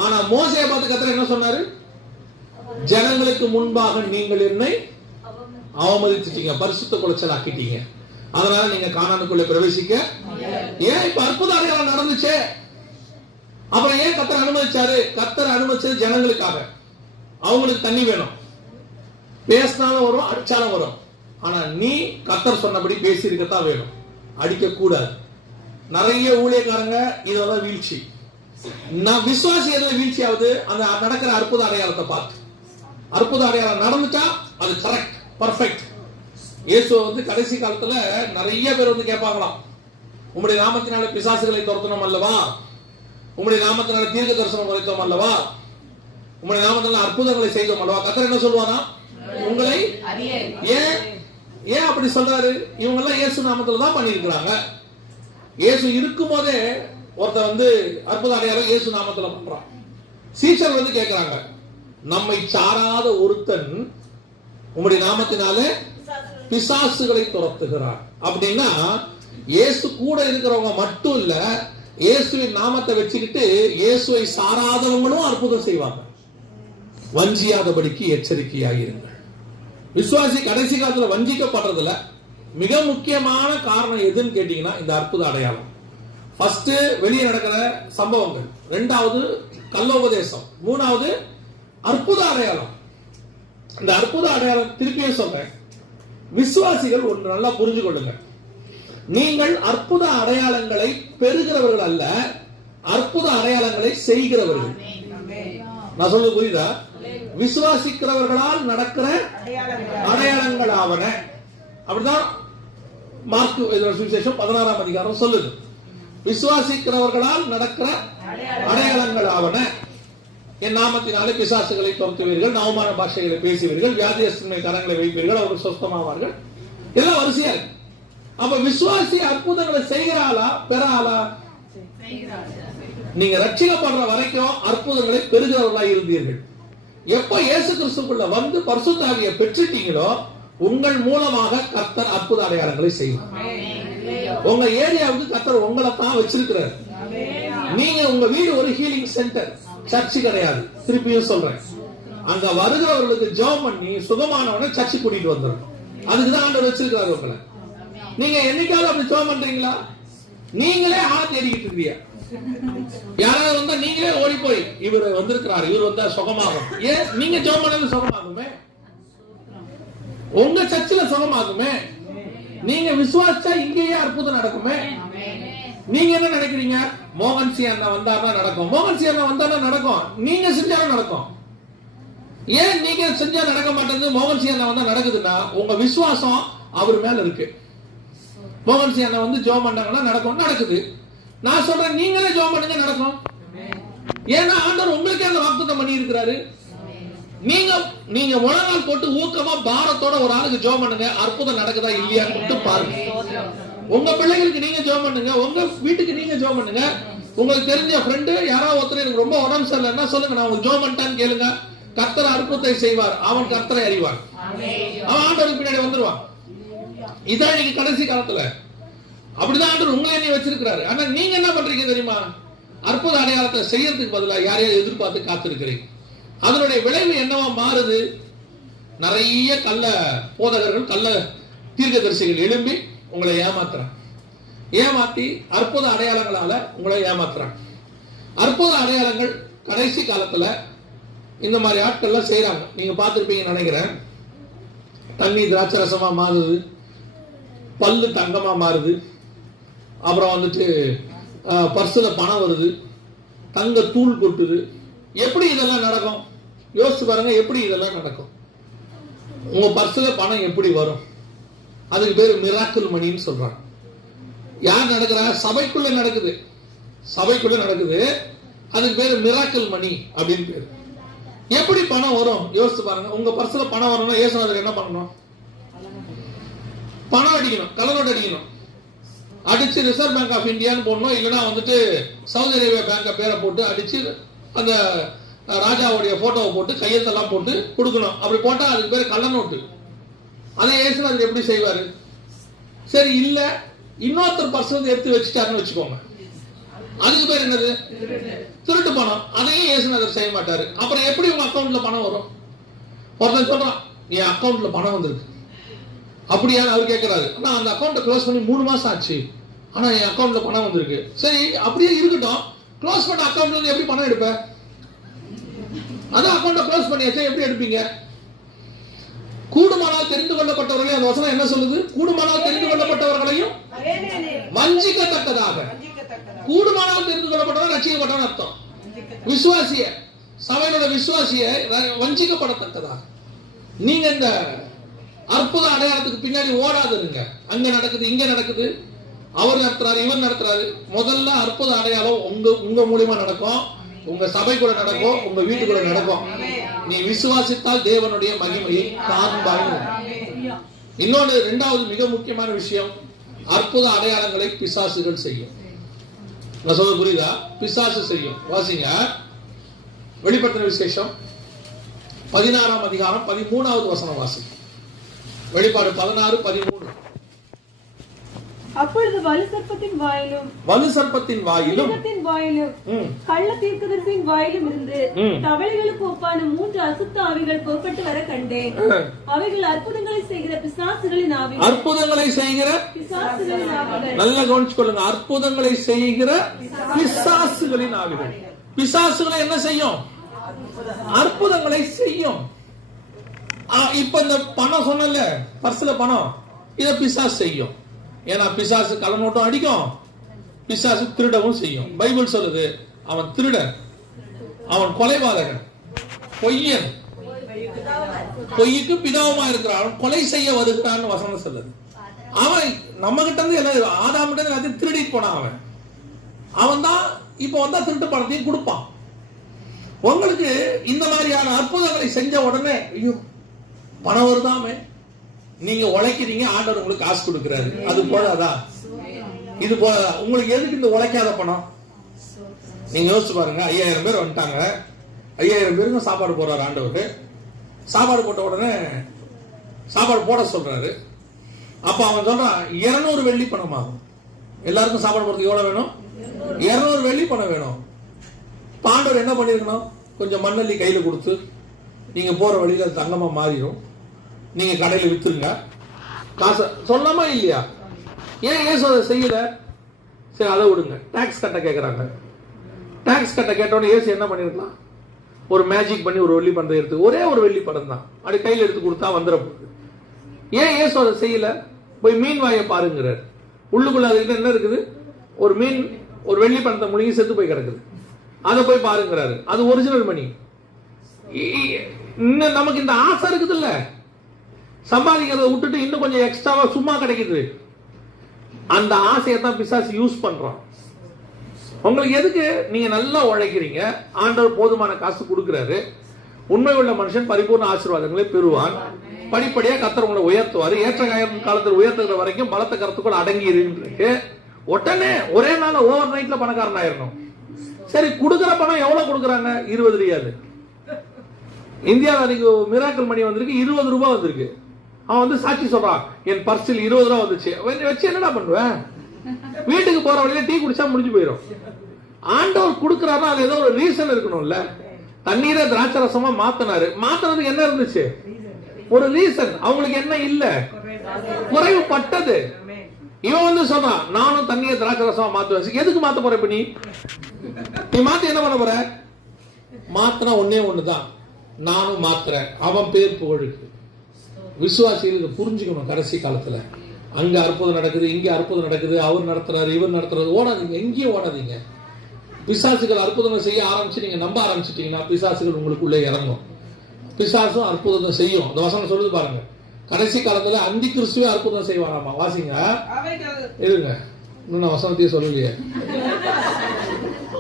ஆனா மோசேயை பார்த்து கர்த்தர் என்ன சொன்னாரு? ஜனங்களுக்கு முன்பாக நீங்கள் என்னை அவமதிச்சிட்டீங்க, பரிசுத்த குலைச்சல் ஆக்கிட்டீங்க, அதனால நீங்க கானானுக்குள்ள பிரவேசிக்க. ஏன் இப்ப அற்புத அடையாளம் நடந்துச்சு, அப்புறம் ஏன் கர்த்தர் அனுமதிச்சாரு? கர்த்தர் அனுமதிச்சது ஜனங்களுக்காக. அவங்களுக்கு தண்ணி வேணும், பேசினாலும் வரும், அடிச்சாலும் வரும். ஆனா நீ கர்த்தர் சொன்னபடி பேசி இருக்கத்தான் வேணும், அடிக்க கூடாது. நிறைய ஊழியக்காரங்க இதெல்லாம் வீழ்ச்சி. நான் விசுவாசி எதுல வீழ்ச்சி ஆகுது? அந்த நடக்கிற அற்புத அடையாளத்தை பார்த்து. அற்புத அடையாளம் நடந்துட்டா அது கரெக்ட், பர்ஃபெக்ட். இயேசு கடைசி காலத்துல நிறைய பேர் கேட்பாங்களாம், உம்முடைய நாமத்தினால பிசாசுகளை துரத்தணும் அல்லவா, உம்முடைய நாமத்தினால தீர்க்க தரிசனம் உரைத்தோம் அல்லவா, உம்முடைய நாமத்தினால அற்புதங்களை செய்தோம் அல்லவா. கர்த்தர் என்ன சொல்வானா? உங்களை ஏன் அப்படி சொல்றாரு? இவங்க எல்லாம் இயேசு நாமத்துல தான் பண்ணிருக்கிறாங்க. இயேசு இருக்கும் போதே ஒருத்தர் அற்புத அடையாளம் இயேசு நாமத்துல பண்றான். சீஷர் கேட்கிறாங்க, நம்மை சாராத ஒருத்தன் உம்முடைய நாமத்தினால பிசாசுகளை துரத்துகிறார் அப்படின்னா, இயேசு கூட இருக்கிறவங்க மட்டும் இல்ல, இயேசுவின் நாமத்தை வச்சுக்கிட்டு இயேசுவை சாராதவங்களும் அற்புதம் செய்வாங்க. வஞ்சியாதபடிக்கு எச்சரிக்கையாயிருங்கள். விசுவாசி கடைசி காலத்துல வஞ்சிக்கப்படுறதுல மிக முக்கியமான காரணம் எதுன்னு கேட்டீங்கன்னா இந்த அற்புத அடையாளம். ஃபர்ஸ்ட் வெளியே நடக்கிற சம்பவங்கள், இரண்டாவது கள்ளோபதேசம், மூணாவது அற்புத அடையாளம். இந்த அற்புத அடையாளம் திருப்பியும் சொல்றேன், விசுவாசிகள் ஒன்று நல்லா புரிஞ்சு கொள்ளுங்க. நீங்கள் அற்புத அடையாளங்களை பெறுகிறவர்கள் அல்ல, அற்புத அடையாளங்களை செய்கிறவர்கள். நான் சொல்றது புரியுதா? விசுவாசிக்கிறவர்களால் நடக்கிற அடையாளங்கள் ஆவன. அப்படிதான் மார்க்கு சுவிசேஷம் 16ஆம் அதிகாரம் சொல்லுது. விசுவாசிக்கிறவர்களால் நடக்கிற அடையாளங்கள் ஆவன, என் நாமத்தினாலே பிசாசுகளை துரத்துவீர்கள், நவமான பாஷைகளை பேசுவீர்கள், வியாதியஸ்தரின் கரங்களை வைப்பீர்கள், அவர்கள் சொஸ்தமாவார்கள். எல்லாம் வரிசையா இருக்கு. அப்ப விசுவாசி அற்புதங்களை செய்கிற ஆளா பெற ஆளா? நீங்க ரட்சிக்கப்படுற வரைக்கும் அற்புதங்களை பெறுகிறவர்களா இருந்தீர்கள். எப்ப இயேசு கிறிஸ்துக்குள்ள பரிசுத்த ஆவியை பெற்றுட்டீங்களோ உங்கள் மூலமாக கர்த்தர் அற்புத அடையாளங்களை செய்வார். உங்க ஏரியாவுக்கு கர்த்தர் உங்களை தான் வச்சிருக்கிறார். நீங்க உங்க வீடு ஒரு ஹீலிங் சென்டர், சர்ச்சு கிடையாது. திருப்பியும் சொல்றேன், அங்க வருகிறவர்களுக்கு ஜெபம் பண்ணி சுகமானவனை சர்ச்சு கூட்டிட்டு வந்துடும். அதுக்குதான் ஆண்டவர் வச்சிருக்கிறார் உங்களை. நீங்க என்னைக்காவது அப்படி ஜெபம் பண்றீங்களா? நீங்களே ஆள தேடிக்கிட்டு இருக்கீங்க. யாராவது வந்தா நீங்களே ஓடி போய் இவர் வந்திருக்கிறார், இவர் வந்தா சுகமாகும். ஏன்? நீங்க ஜெபம் பண்ணது சுகமாகுமே, உங்க சர்ச்சில் சுகமாகுமே. நீங்க விசுவாசா இங்கேயே அற்புதம் நடக்குமே. நீங்க என்ன நினைக்கிறீங்க? மோகன் சி அண்ணா வந்தாதான் நடக்கும், மோகன் சி அண்ணா வந்தாதான் நடக்கும், நீங்க செஞ்சாலும் நடக்கும். ஏன் நீங்க செஞ்சா நடக்க மாட்டேங்குது, மோகன் சி அண்ணா வந்தா நடக்குதுன்னா உங்க விசுவாசம் அவர் மேல இருக்கு. மோகன் சி அண்ணா ஜெபம் பண்ணாங்கன்னா நடக்கும், நடக்குது. நான் சொல்றேன், நீங்களே ஜெபம் பண்ணுங்க, நடக்கும். ஏன்னா ஆண்டவர் உங்களுக்கே அந்த வாக்குத்தத்தம் பண்ணி இருக்கிறாரு. நீங்க முழங்கால் போட்டு ஊக்கமா பாரத்தோட ஒரு ஆளுக்கு ஜெபம் பண்ணுங்க, அற்புதம் நடக்குதா இல்லையான்னு பாருங்க. உங்க பிள்ளைகளுக்கு நீங்க ஜெபம் பண்ணுங்க, உங்க வீட்டுக்கு நீங்க ஜெபம் பண்ணுங்க. உங்களுக்கு தெரிஞ்ச ஃப்ரெண்டு யாராவது ஒருத்தர் எனக்கு ரொம்ப உடம்பு சரியில்லைன்னா சொல்லுங்க, நான் உங்களுக்கு ஜெபம் பண்ணிட்டான்னு கேளுங்க. கர்த்தர் அற்புதத்தை செய்வார், அவன் கர்த்தரை அறிவான், அவன் ஆண்டவருக்கு பின்னாடி வந்துருவான். இதான் இன்னைக்கு கடைசி காலத்துல அப்படிதான் ஆண்டவர் உங்களை வச்சிருக்கிறாரு. ஆனா நீங்க என்ன பண்றீங்க தெரியுமா? அற்புத அடையாளத்தை செய்யறதுக்கு பதிலாக யாரையாவது எதிர்பார்த்து காத்திருக்கிறீங்க. அதனுடைய விளைவு என்னவா மாறுது? நிறைய கள்ள போதகர்கள், கள்ள தீர்க்கதரிசிகள் எழும்பி உங்களை ஏமாத்துறாங்க. ஏமாத்தி அற்புத அடையாளங்களால உங்களை ஏமாத்துறாங்க. அற்புத அடையாளங்கள் கடைசி காலத்துல இந்த மாதிரி ஆட்கள்லாம் செய்யறாங்க. நீங்க பார்த்திருப்பீங்கன்னு நினைக்கிறேன். தண்ணி திராட்சரசமா மாறுது, பல்லு தங்கமா மாறுது, அப்புறம் பர்சுல பணம் வருது, தங்க தூள் கொட்டுது. எப்படி இதெல்லாம் நடக்கும்? யோசிச்சு பாருங்க, எப்படி இதெல்லாம் நடக்கும்? உங்க பர்சுல பணம் எப்படி வரும்? அதுக்கு பேரு மிராக்கிள் மணின்னு சொல்றாங்க. யார் நடக்கிறா? சபைக்குள்ள நடக்குது. சபைக்குள்ள நடக்குது. அதுக்கு பேரு மிராக்கிள் மணி அப்படின்னு பேரு. எப்படி பணம் வரும் யோசிச்சு பாருங்க. உங்க பர்ஸ்ல பணம் வரணும்னா இயேசுநாதர் என்ன பண்ணணும்? பணம் அடிக்கணும், கலர் நோட் அடிக்கணும். அடிச்சு ரிசர்வ் பேங்க் ஆஃப் இந்தியான்னு போடணும். இல்லைன்னா வந்துட்டு சவுதி அரேபியா பேங்க பேரை போட்டு அடிச்சு அந்த ராஜாவுடைய போட்டோவை போட்டு கையெழுத்தெல்லாம் போட்டு கொடுக்கணும். அப்படி போட்டா அதுக்கு பேர் கள்ள நோட்டு. அதை இயேசுநாதர் எப்படி செய்வாரு? சரி, இல்ல இன்னொருத்தர் பர்ஸ் வந்து எடுத்து வச்சுட்டாருன்னு வச்சுக்கோங்க, அதுக்கு பேர் என்னது? திருட்டு பணம். அதையும் இயேசுநாதர் செய்ய மாட்டாரு. அப்புறம் எப்படி உங்க அக்கௌண்ட்ல பணம் வரும்? ஒருத்தன் சொல்றான், என் அக்கௌண்ட்ல பணம் வந்திருக்கு. அப்படியா? அவர் கேட்கிறாரு, ஆனா அந்த அக்கௌண்ட்டை க்ளோஸ் பண்ணி 3 மாசம் ஆச்சு, ஆனா என் அக்கௌண்ட்ல பணம் வந்திருக்கு. சரி, அப்படியே இருக்கட்டும், க்ளோஸ் பண்ண அக்கௌண்ட்ல இருந்து எப்படி பணம் எடுப்ப? அதான் அக்கௌண்ட்டை க்ளோஸ் பண்ணியாச்சா, எப்படி எடுப்பீங்க? கூடுமானால் தெரிந்து கொள்ளப்பட்டவர்களே, அந்த வசனம் என்ன சொல்லுது? கூடுமானால் தெரிந்து கொள்ளப்பட்டவர்களையும் வஞ்சிக்கத்தக்கதாக. கூடுமானால் தெரிந்து கொள்ளப்பட்டவன் ரட்சிக்கப்பட்டவன் அர்த்தம். விசுவாசிய, சபையோட விசுவாசிய வஞ்சிக்கப்படத்தக்கதாக. நீங்க இந்த அற்புத அடையாளத்துக்கு பின்னாடி ஓடாதுங்க. அங்க நடக்குது, இங்க நடக்குது, அவர் நடத்துறாரு, இவர் நடத்துறாரு. முதல்ல அற்புத அடையாளம் உங்க மூலியமா நடக்கும், உங்க சபைக்குள்ள நடக்கும், உங்க வீட்டுக்குள்ள நடக்கும். நீ விசுவாசித்தால் தேவனுடைய மகிமையை காண்பாய். இன்னொன்று, இரண்டாவது மிக முக்கியமான விஷயம், அற்புத அடையாளங்களை பிசாசுகள் செய்யும். நான் சொல்ல புரியுதா? பிசாசு செய்யும். வாசிங்க வெளிப்படுத்தின விசேஷம் 16ஆம் அதிகாரம் 13வது வசனம் வாசிங்க. வெளிப்பாடு 16:13. அப்பொழுது வலு சர்ப்பத்தின் வாயிலும் கள்ள தீர்க்கதரிசியின் வாயிலும் இருந்து தவளைகளுக்கு ஒப்பான 3 அசுத்த ஆவிகள் புறப்பட்டு வர கண்டேன். அவைகள் அற்புதங்களை செய்கிற பிசாசுகளின் ஆவிகள். அற்புதங்களை செய்கிற பிசாசுகளின் ஆவிகள். நல்லா கவனிச்சுக்கொள்ளுங்க. அற்புதங்களை செய்கிற பிசாசுகளின் ஆவிகள். பிசாசுகளை என்ன செய்யும்? அற்புதங்களை செய்யும். இப்ப இந்த பணம் சொன்னல, பர்ஸ்ல பணம், இத பிசாசு செய்யும். ஏன்னா பிசாசு கள்ளநோட்டம் அடிக்கும், பிசாசு திருடவும் செய்யும். பைபிள் சொல்லுது, அவன் திருடன், அவன் கொலைபாதகன், பொய்யன், பொய்யுக்கு பிதாவுமா இருக்கிறான், அவன் கொலை செய்ய வருகிறான்னு வசனம் சொல்லுது. அவன் நம்ம கிட்ட இருந்து எல்லாம் ஆதாம் கிட்ட இருந்து திருடிட்டு போனான். அவன் தான் இப்ப வந்தா திருட்டு பணத்தையும் கொடுப்பான். உங்களுக்கு இந்த மாதிரியான அற்புதங்களை செஞ்ச உடனே ஐயோ பணம் வருதாமே, நீங்க உழைக்கிறீங்க, ஆண்டவர் உங்களுக்கு காசு கொடுக்கிறாரு, அது போதாதான்? இது போதா? உங்களுக்கு எதுக்கு இந்த உழைக்காத பணம்? நீங்க யோசிச்சு பாருங்க. 5000 பேர் வந்துட்டாங்க, 5000 பேருக்கு சாப்பாடு போடுறாரு ஆண்டவர். சாப்பாடு போட்ட உடனே சாப்பாடு போட சொல்றாரு. அப்ப அவன் சொல்றான் 200 வெள்ளி பணம் ஆகும். எல்லாருக்கும் சாப்பாடு போடுறதுக்கு எவ்வளவு வேணும்? 200 வெள்ளி பணம் வேணும். ஆண்டவர் என்ன பண்ணிருக்கணும்? கொஞ்சம் மண்ணள்ளி கையில கொடுத்து, நீங்க போற வழியில தங்கமா மாறிடும், நீங்க கடையில வித்துருங்க, காசு சொல்லாமா இல்லையா? ஏன் ஏசு அதை செய்யல? சரி, அதை விடுங்க. டாக்ஸ் கட்ட கேட்கறாங்க. டாக்ஸ் கட்ட கேட்டோன்னு ஏசு என்ன பண்ணிருக்கலாம்? ஒரு மேஜிக் பண்ணி ஒரு வெள்ளி பணத்தை எடுத்து, ஒரே ஒரு வெள்ளி பணம் தான் அப்படி கையில எடுத்து கொடுத்தா வந்துட போகுது. ஏன் ஏசு அதை செய்யல? போய் மீன் வாயை பாருங்கிறார். உள்ளுக்குள்ள அதுக்கிட்ட என்ன இருக்குது? ஒரு மீன் ஒரு வெள்ளி பணத்தை முழுங்கி செத்து போய் கிடக்குது, அதை போய் பாருங்கிறாரு. அது ஒரிஜினல் மணி. நமக்கு இந்த ஆசை இருக்குது இல்ல, சம்பாதிக்கிறத விட்டுட்டு இன்னும் கொஞ்சம் எக்ஸ்ட்ராவா சும்மா கிடைக்குது, அந்த ஆசையை தான் பிசாசு யூஸ் பண்றான். உங்களுக்கு எதுக்கு? நீங்க நல்லா உழைக்கிறீங்க, ஆண்டவர் போதுமான காசு கொடுக்கிறாரு, உண்மை உள்ள மனுஷன் பரிபூர்ண ஆசீர்வாதங்களை பெறுவான், படிப்படியா கர்த்தர் உங்களை உயர்த்துவாரு, ஏற்ற காலத்தில் உயர்த்துகிற வரைக்கும் பலத்த கருத்துக்குள் அடங்கி இருக்கு. உடனே ஒரே நாள் ஓவர் நைட்ல பணக்காரன் ஆயிரணும். சரி, கொடுக்கிற பணம் எவ்வளவு கொடுக்குறாங்க? 20 ரியால். இந்தியாவில் அன்னைக்கு மிராக்கிள் மணி வந்திருக்கு, 20 ரூபாய் வந்திருக்கு. அவன் வந்து சாட்சி சொல்றான், என் பர்சில் 20 ரூபாய் வந்துச்சு. வச்சு என்னடா பண்ணுவேன்? வீட்டுக்கு போற வழியில டீ குடிச்சா முடிஞ்சு போயிடும். ஆண்டவர் கொடுக்கிறாருன்னா அது ஏதோ ஒரு ரீசன் இருக்கணும்ல. தண்ணீரை திராட்சை ரசமா மாத்தினதுக்கு என்ன இருந்துச்சு? ஒரு ரீசன். அவங்களுக்கு என்ன இல்ல? குறைவு பட்டது. இவன் வந்து சொன்னான், நானும் தண்ணியை திராட்சை ரசமா மாத்துவேன். எதுக்கு மாத்த போற? இப்ப நீ மாத்தி என்ன பண்ண போற? மாத்தினா ஒன்னே ஒண்ணுதான், நானும் மாத்துறேன், அவன் பேர் புகழுக்கு. விசுவாசிகள் இதை புரிஞ்சுக்கணும். கடைசி காலத்துல அங்க அற்புதம் நடக்குது, இங்க அற்புதம் நடக்குது, அவர் நடத்துறாரு, இவர் நடத்துறாரு, ஓடாதீங்க, எங்கேயும் ஓடாதீங்க. பிசாசுகள் அற்புதம் செய்ய ஆரம்பிச்சு நீங்க நம்ப ஆரம்பிச்சிட்டீங்கன்னா பிசாசுகள் உங்களுக்குள்ளே இறங்கும். பிசாசும் அற்புதம் செய்யும். அந்த வசனம் சொல்லுது பாருங்க, கடைசி காலத்துல அந்தி கிறிஸ்துவே அற்புதம் செய்வாராமா. வாசிங்க இருங்க, இன்னும் நான் வசனத்தையே சொல்லலையே.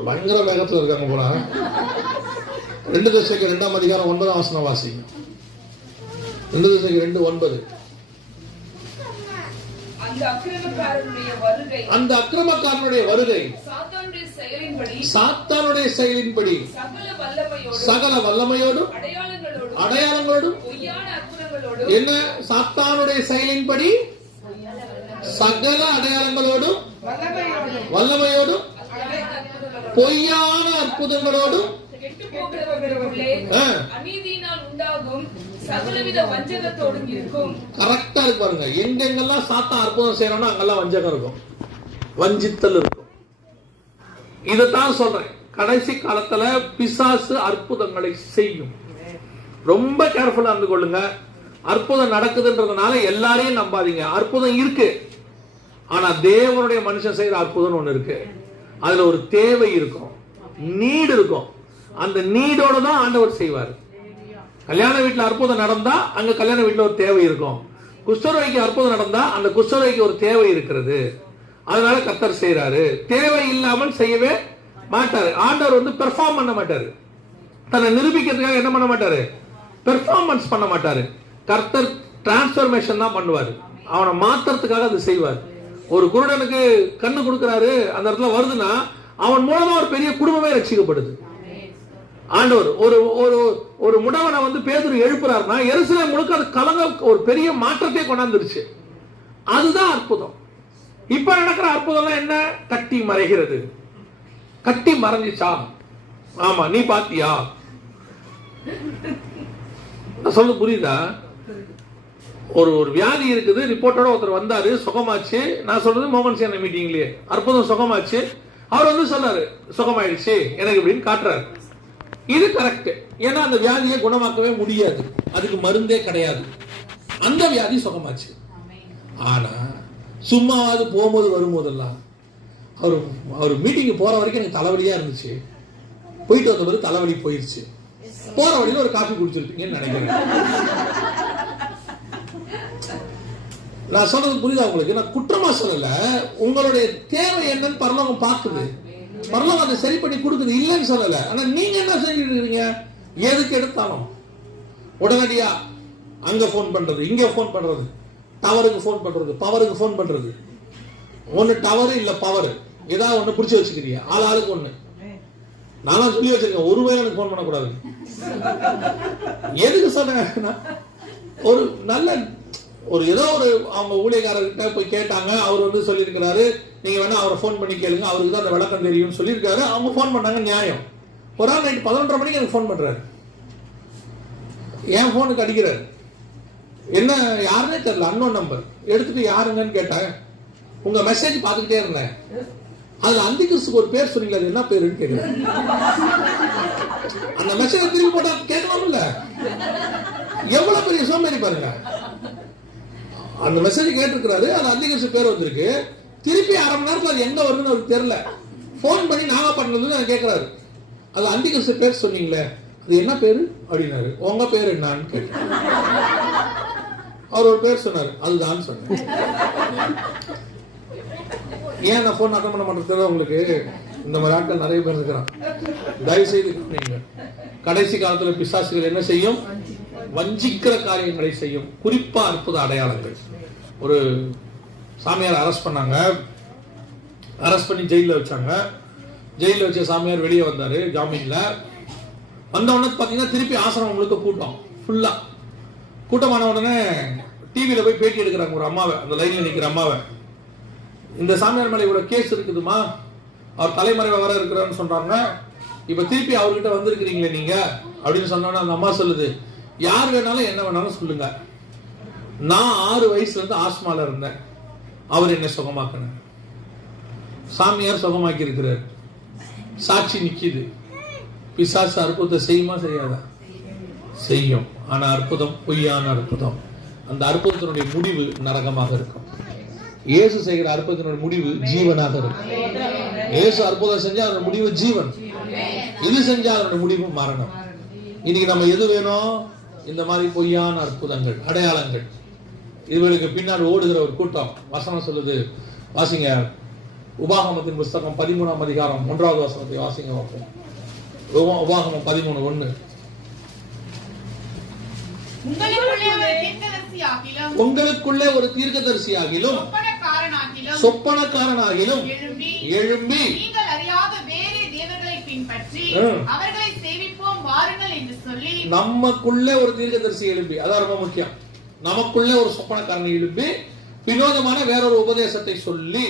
பயங்கர வேகத்துல இருக்காங்க போல. 2 Thessaloniக்கர் 2ஆம் அதிகாரம் 9ஆம் வசனம் வாசிங்க. 2 Thessaloniக்கர் 2:9. அந்த அக்கிரமக்காரனுடைய வருகை சாத்தானுடைய செயலின்படி சகல வல்லமையோடும் அடையாளங்களோடும் என்ன சாத்தானுடைய செயலின்படி சகல அடையாளங்களோடும் வல்லமையோடும் பொய்யான அற்புதங்களோடும் கரெக்டா இருக்கு பாருங்க. எங்கெங்கெல்லாம் சாத்தான் அற்புதம் செய்யறானோ அங்கெல்லாம் வஞ்சகம் இருக்கும், வஞ்சித்தல் இருக்கும். இதைத்தான் சொல்றேன், கடைசி காலத்துல பிசாசு அற்புதங்களை செய்யும். ரொம்ப கேர்ஃபுல்லா இருந்து கொள்ளுங்க. அற்புதம் நடக்குதுன்றதுனால எல்லாரையும் நம்பாதீங்க. அற்புதம் இருக்கு, ஆனா தேவனுடைய மனுஷன் செய்யற அற்புதம் ஒண்ணு இருக்கு. அதுல ஒரு தேவை இருக்கும், நீடு இருக்கும். அந்த நீடோட தான் ஆண்டவர் செய்வார். கல்யாண வீட்டுல அற்புதம் நடந்தா அங்க கல்யாண வீட்டுல ஒரு தேவை இருக்கும். குஷ்டரோகிக்கு அற்புதம் நடந்தா அந்த குஷ்டரோகிக்கு ஒரு தேவை இருக்கிறது. அதனால கர்த்தர் செய்யறாரு. தேவை இல்லாமல் செய்யவே மாட்டாரு. ஆண்டவர் வந்து பெர்ஃபார்ம் பண்ண மாட்டாரு. தன்னை நிரூபிக்கிறதுக்காக என்ன பண்ண மாட்டாரு, பெர்ஃபார்மன்ஸ் பண்ண மாட்டாரு. கர்த்தர் டிரான்ஸ்பர்மேஷன் தான் பண்ணுவாரு. அவனை மாத்துறதுக்காக அது செய்வார். ஒரு குருடனுக்கு கண்ணு கொடுக்கிறாரு, அந்த இடத்துல வருதுன்னா அவன் மூலமா ஒரு பெரிய குடும்பமே ரட்சிக்கப்படுது. ஆண்டவர் ஒரு ஒரு ஒரு முடவனை வந்து பேதுரு எழுப்புறாருன்னா எருசலேம் முழுக்க அது கலங்க ஒரு பெரிய மாற்றத்தை கொண்டாந்துருச்சு. அதுதான் அற்புதம். இப்ப நடக்கிற அற்புதம் என்ன, கட்டி மறைகிறது. கட்டி மறைஞ்சிச்சா? ஆமா, நீ பாத்தியா? சொல்ல புரியுதா? ஒரு ஒரு வியாதி இருக்குது, ரிப்போர்ட்டோட ஒருத்தர் வந்தாரு, சுகமாச்சு. நான் சொல்றது மோகன் சேன மீட்டிங்லயே அற்புதம் சுகமாச்சு. அவர் வந்து சொன்னாரு சுகமாயிடுச்சு எனக்கு அப்படின்னு காட்டுறாரு. இது கரெக்ட். ஏன்னா அந்த வியாதியை குணமாக்கவே முடியாது, அதுக்கு மருந்தே கிடையாது. அந்த வியாதி சுகமாச்சு. ஆனா சும்மா அது போகும்போது வரும்போதெல்லாம் அவர் மீட்டிங்கு போற வரைக்கும் எனக்கு தலைவலியா இருந்துச்சு, போயிட்டு வந்த பிறகு தலைவலி போயிருச்சு. போற வழியில ஒரு காஃபி குடிச்சிருப்பீங்கன்னு நினைக்கிறேன். நான் சொல்றது புரியுதா உங்களுக்கு? நான் குற்றமா சொல்லல. உங்களுடைய தேவை என்னன்னு பரலோகம் பார்க்குது, பரலோகம் அதை சரி பண்ணி கொடுக்குது, இல்லைன்னு சொல்லல. ஆனா நீங்க என்ன செஞ்சுட்டு இருக்கீங்க? எதுக்கு எடுத்தாலும் உடனடியா அங்க போன் பண்றது, இங்க போன் பண்றது, டவருக்கு போன் பண்றது, பவருக்கு போன் பண்றது. ஒன்னு டவரு இல்ல பவர், ஏதாவது ஒண்ணு பிடிச்சி வச்சுக்கிறீங்க. ஆளுக்கு ஒண்ணு. நானும் சொல்லி வச்சிருக்கேன், ஒருவேளை எனக்கு போன் பண்ணக்கூடாது. எதுக்கு சொன்ன? ஒரு நல்ல ஒரு ஏதோ ஒரு அவங்க ஊழியக்காரர்கிட்ட போய் கேட்டாங்க. அவர் வந்து சொல்லியிருக்கிறாரு, நீங்க வேணா அவரை போன் பண்ணி கேளுங்க, அவருக்கு தான் அந்த விளக்கம் தெரியும்னு சொல்லியிருக்காரு. அவங்க போன் பண்ணாங்க, நியாயம். ஒரு நாள் நைட்டு 11:30 மணிக்கு எனக்கு போன் பண்றாரு. என் போனுக்கு அடிக்கிறாரு. என்ன யாருன்னே தெரியல, அன்னோன் நம்பர். எடுத்துட்டு யாருங்கன்னு கேட்டேன். உங்க மெசேஜ் பார்த்துக்கிட்டே இருந்தேன், அதுல அந்திகிறிஸ்துக்கு ஒரு பேர் சொன்னீங்களா, அது என்ன பேருன்னு கேட்கிறேன். அந்த மெசேஜ் திருப்பி போட்டா கேட்கலாம்ல? எவ்வளவு பெரிய சோம்பேறி பாருங்க. அந்த மெசேஜ் கேட்டிருக்கிறாரு, அது அந்திகிறிஸ்து பேர் வந்திருக்கு. திருப்பி அரை மணி நேரத்தில் அது எங்க வருதுன்னு அவருக்கு தெரியல. போன் பண்ணி நாங்க பண்ணது கேட்கிறாரு, அது அந்திகிறிஸ்து பேர் சொன்னீங்களே, அது என்ன பேரு அப்படின்னாரு. உங்க பேர் என்னன்னு கேட்டேன். அவர் ஒரு பேர் சொன்னாரு, அதுதான் சொன்னேன். ஏன் நான் போன் அட்டன் பண்ண மாட்டேன் உங்களுக்கு? இந்த மாதிரி ஆட்கள் நிறைய பேர் இருக்கிறான். தயவு செய்து நீங்க கடைசி காலத்துல பிசாசுகள் என்ன செய்யும்? வஞ்சிக்கிற காரியங்களை செய்யும். குறிப்பா அற்புத அடையாளங்கள். ஒரு சாமியார் அரெஸ்ட் பண்ணாங்க, அரெஸ்ட் பண்ணி ஜெயில வச்சாங்க. ஜெயில வச்ச சாமியார் வெளியே வந்தாரு ஜாமீன்ல. வந்த உடனே பாத்தீங்கன்னா திருப்பி ஆசிரமம் முழுக்க கூட்டம், ஃபுல்லா கூட்டமான உடனே டிவியில போய் பேட்டி எடுக்கிறாங்க ஒரு அம்மாவை, அந்த லைன்ல நிக்கிற அம்மாவை. இந்த சாமியார் மேல இவ்வளவு கேஸ் இருக்குதுமா, அவர் தலைமறைவா வர இருக்கிறான்னு சொல்றாங்க. இப்ப திருப்பி அவர்கிட்ட வந்திருக்கிறீங்களே நீங்க அப்படின்னு சொன்னோன்னா அந்த அம்மா சொல்லுது, யார் வேணாலும் என்ன வேணாலும் சொல்லுங்க, நான் 6 வயசுல இருந்து ஆஸ்மால இருந்தேன், அவர் என்ன சுகமாக்கினார். சாமியார் சுகமாக்கி இருக்கிறார், சாட்சி நிக்குது. பிசாசு அற்புதத்தை செய்யுமா செய்யாதா? செய்யும். ஆனா அற்புதம் பொய்யான அற்புதம். அந்த அற்புதத்தினுடைய முடிவு நரகமாக இருக்கும். இயேசு செய்கிற அற்புதத்தினுடைய முடிவு ஜீவனாக இருக்கும். இயேசு அற்புதம் செஞ்சா அதோட முடிவு ஜீவன், இது செஞ்சா அதோட முடிவு மரணம். இன்னைக்கு நம்ம எது வேணும்? இந்த மாதிரி பொய்யான அற்புதங்கள், அடையாளங்கள். இவர்களுக்கு பின்னால் ஓடுகிற ஒரு கூட்டம். வசனம் சொல்லுது, வாசிங்க, உபாகமத்தின் புஸ்தகம் 13ஆம் அதிகாரம் 1வது வசனத்தை வாசிங்க பார்ப்போம். உபாகமம் 13:1. உங்களுக்குள்ளே ஒரு தீர்க்கதரிசியாகிலும் சொப்பனக்காரனாகிலும் எழும்பி நீங்கள் அறியாத வேறே தேவர்களை பின்பற்றி அவர்களை சேவிப்போம் வாருங்கள் என்று சொல்லி, நமக்குள்ளே ஒரு தீர்க்கதரிசி எழும்பி, அதான் ரொம்ப முக்கியம். நமக்குள்ளே ஒரு சொப்பனக்காரனை எழுப்பி வினோதமான வேறொரு உபதேசத்தை சொல்லி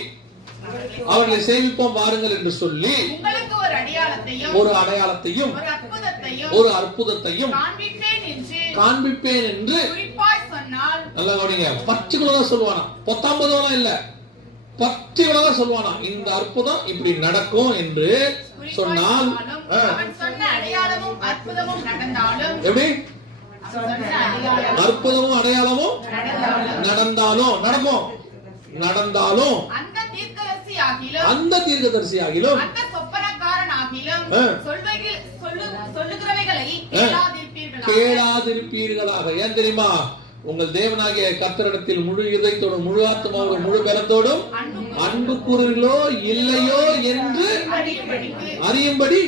அவர்களை சேவிப்போம் வாருங்கள் என்று சொல்லி உங்களுக்கு ஒரு அடையாளத்தையும் ஒரு அற்புதத்தையும் காண்பிப்பேன் என்று நல்லா கவனிங்க. பர்டிகுலரா சொல்லுவானா, 19 இல்ல, பர்டிகுலரா சொல்லுவானா, இந்த அற்புதம் இப்படி நடக்கும் என்று சொன்னால் எப்படி அற்புதமும் அடையாளமும் நடந்தாலும் அந்த தீர்க்கதரிசியாகிலும் கேளாதிருப்பீர்களாக. ஏன் தெரியுமா? உங்கள் தேவனாகிய கர்த்தரிடத்தில் முழு இதயத்தோடும் முழு ஆத்மாவோடும் முழு பலத்தோடும் அன்பு கூறுகிறோ இல்லையோ என்று அறியும்படி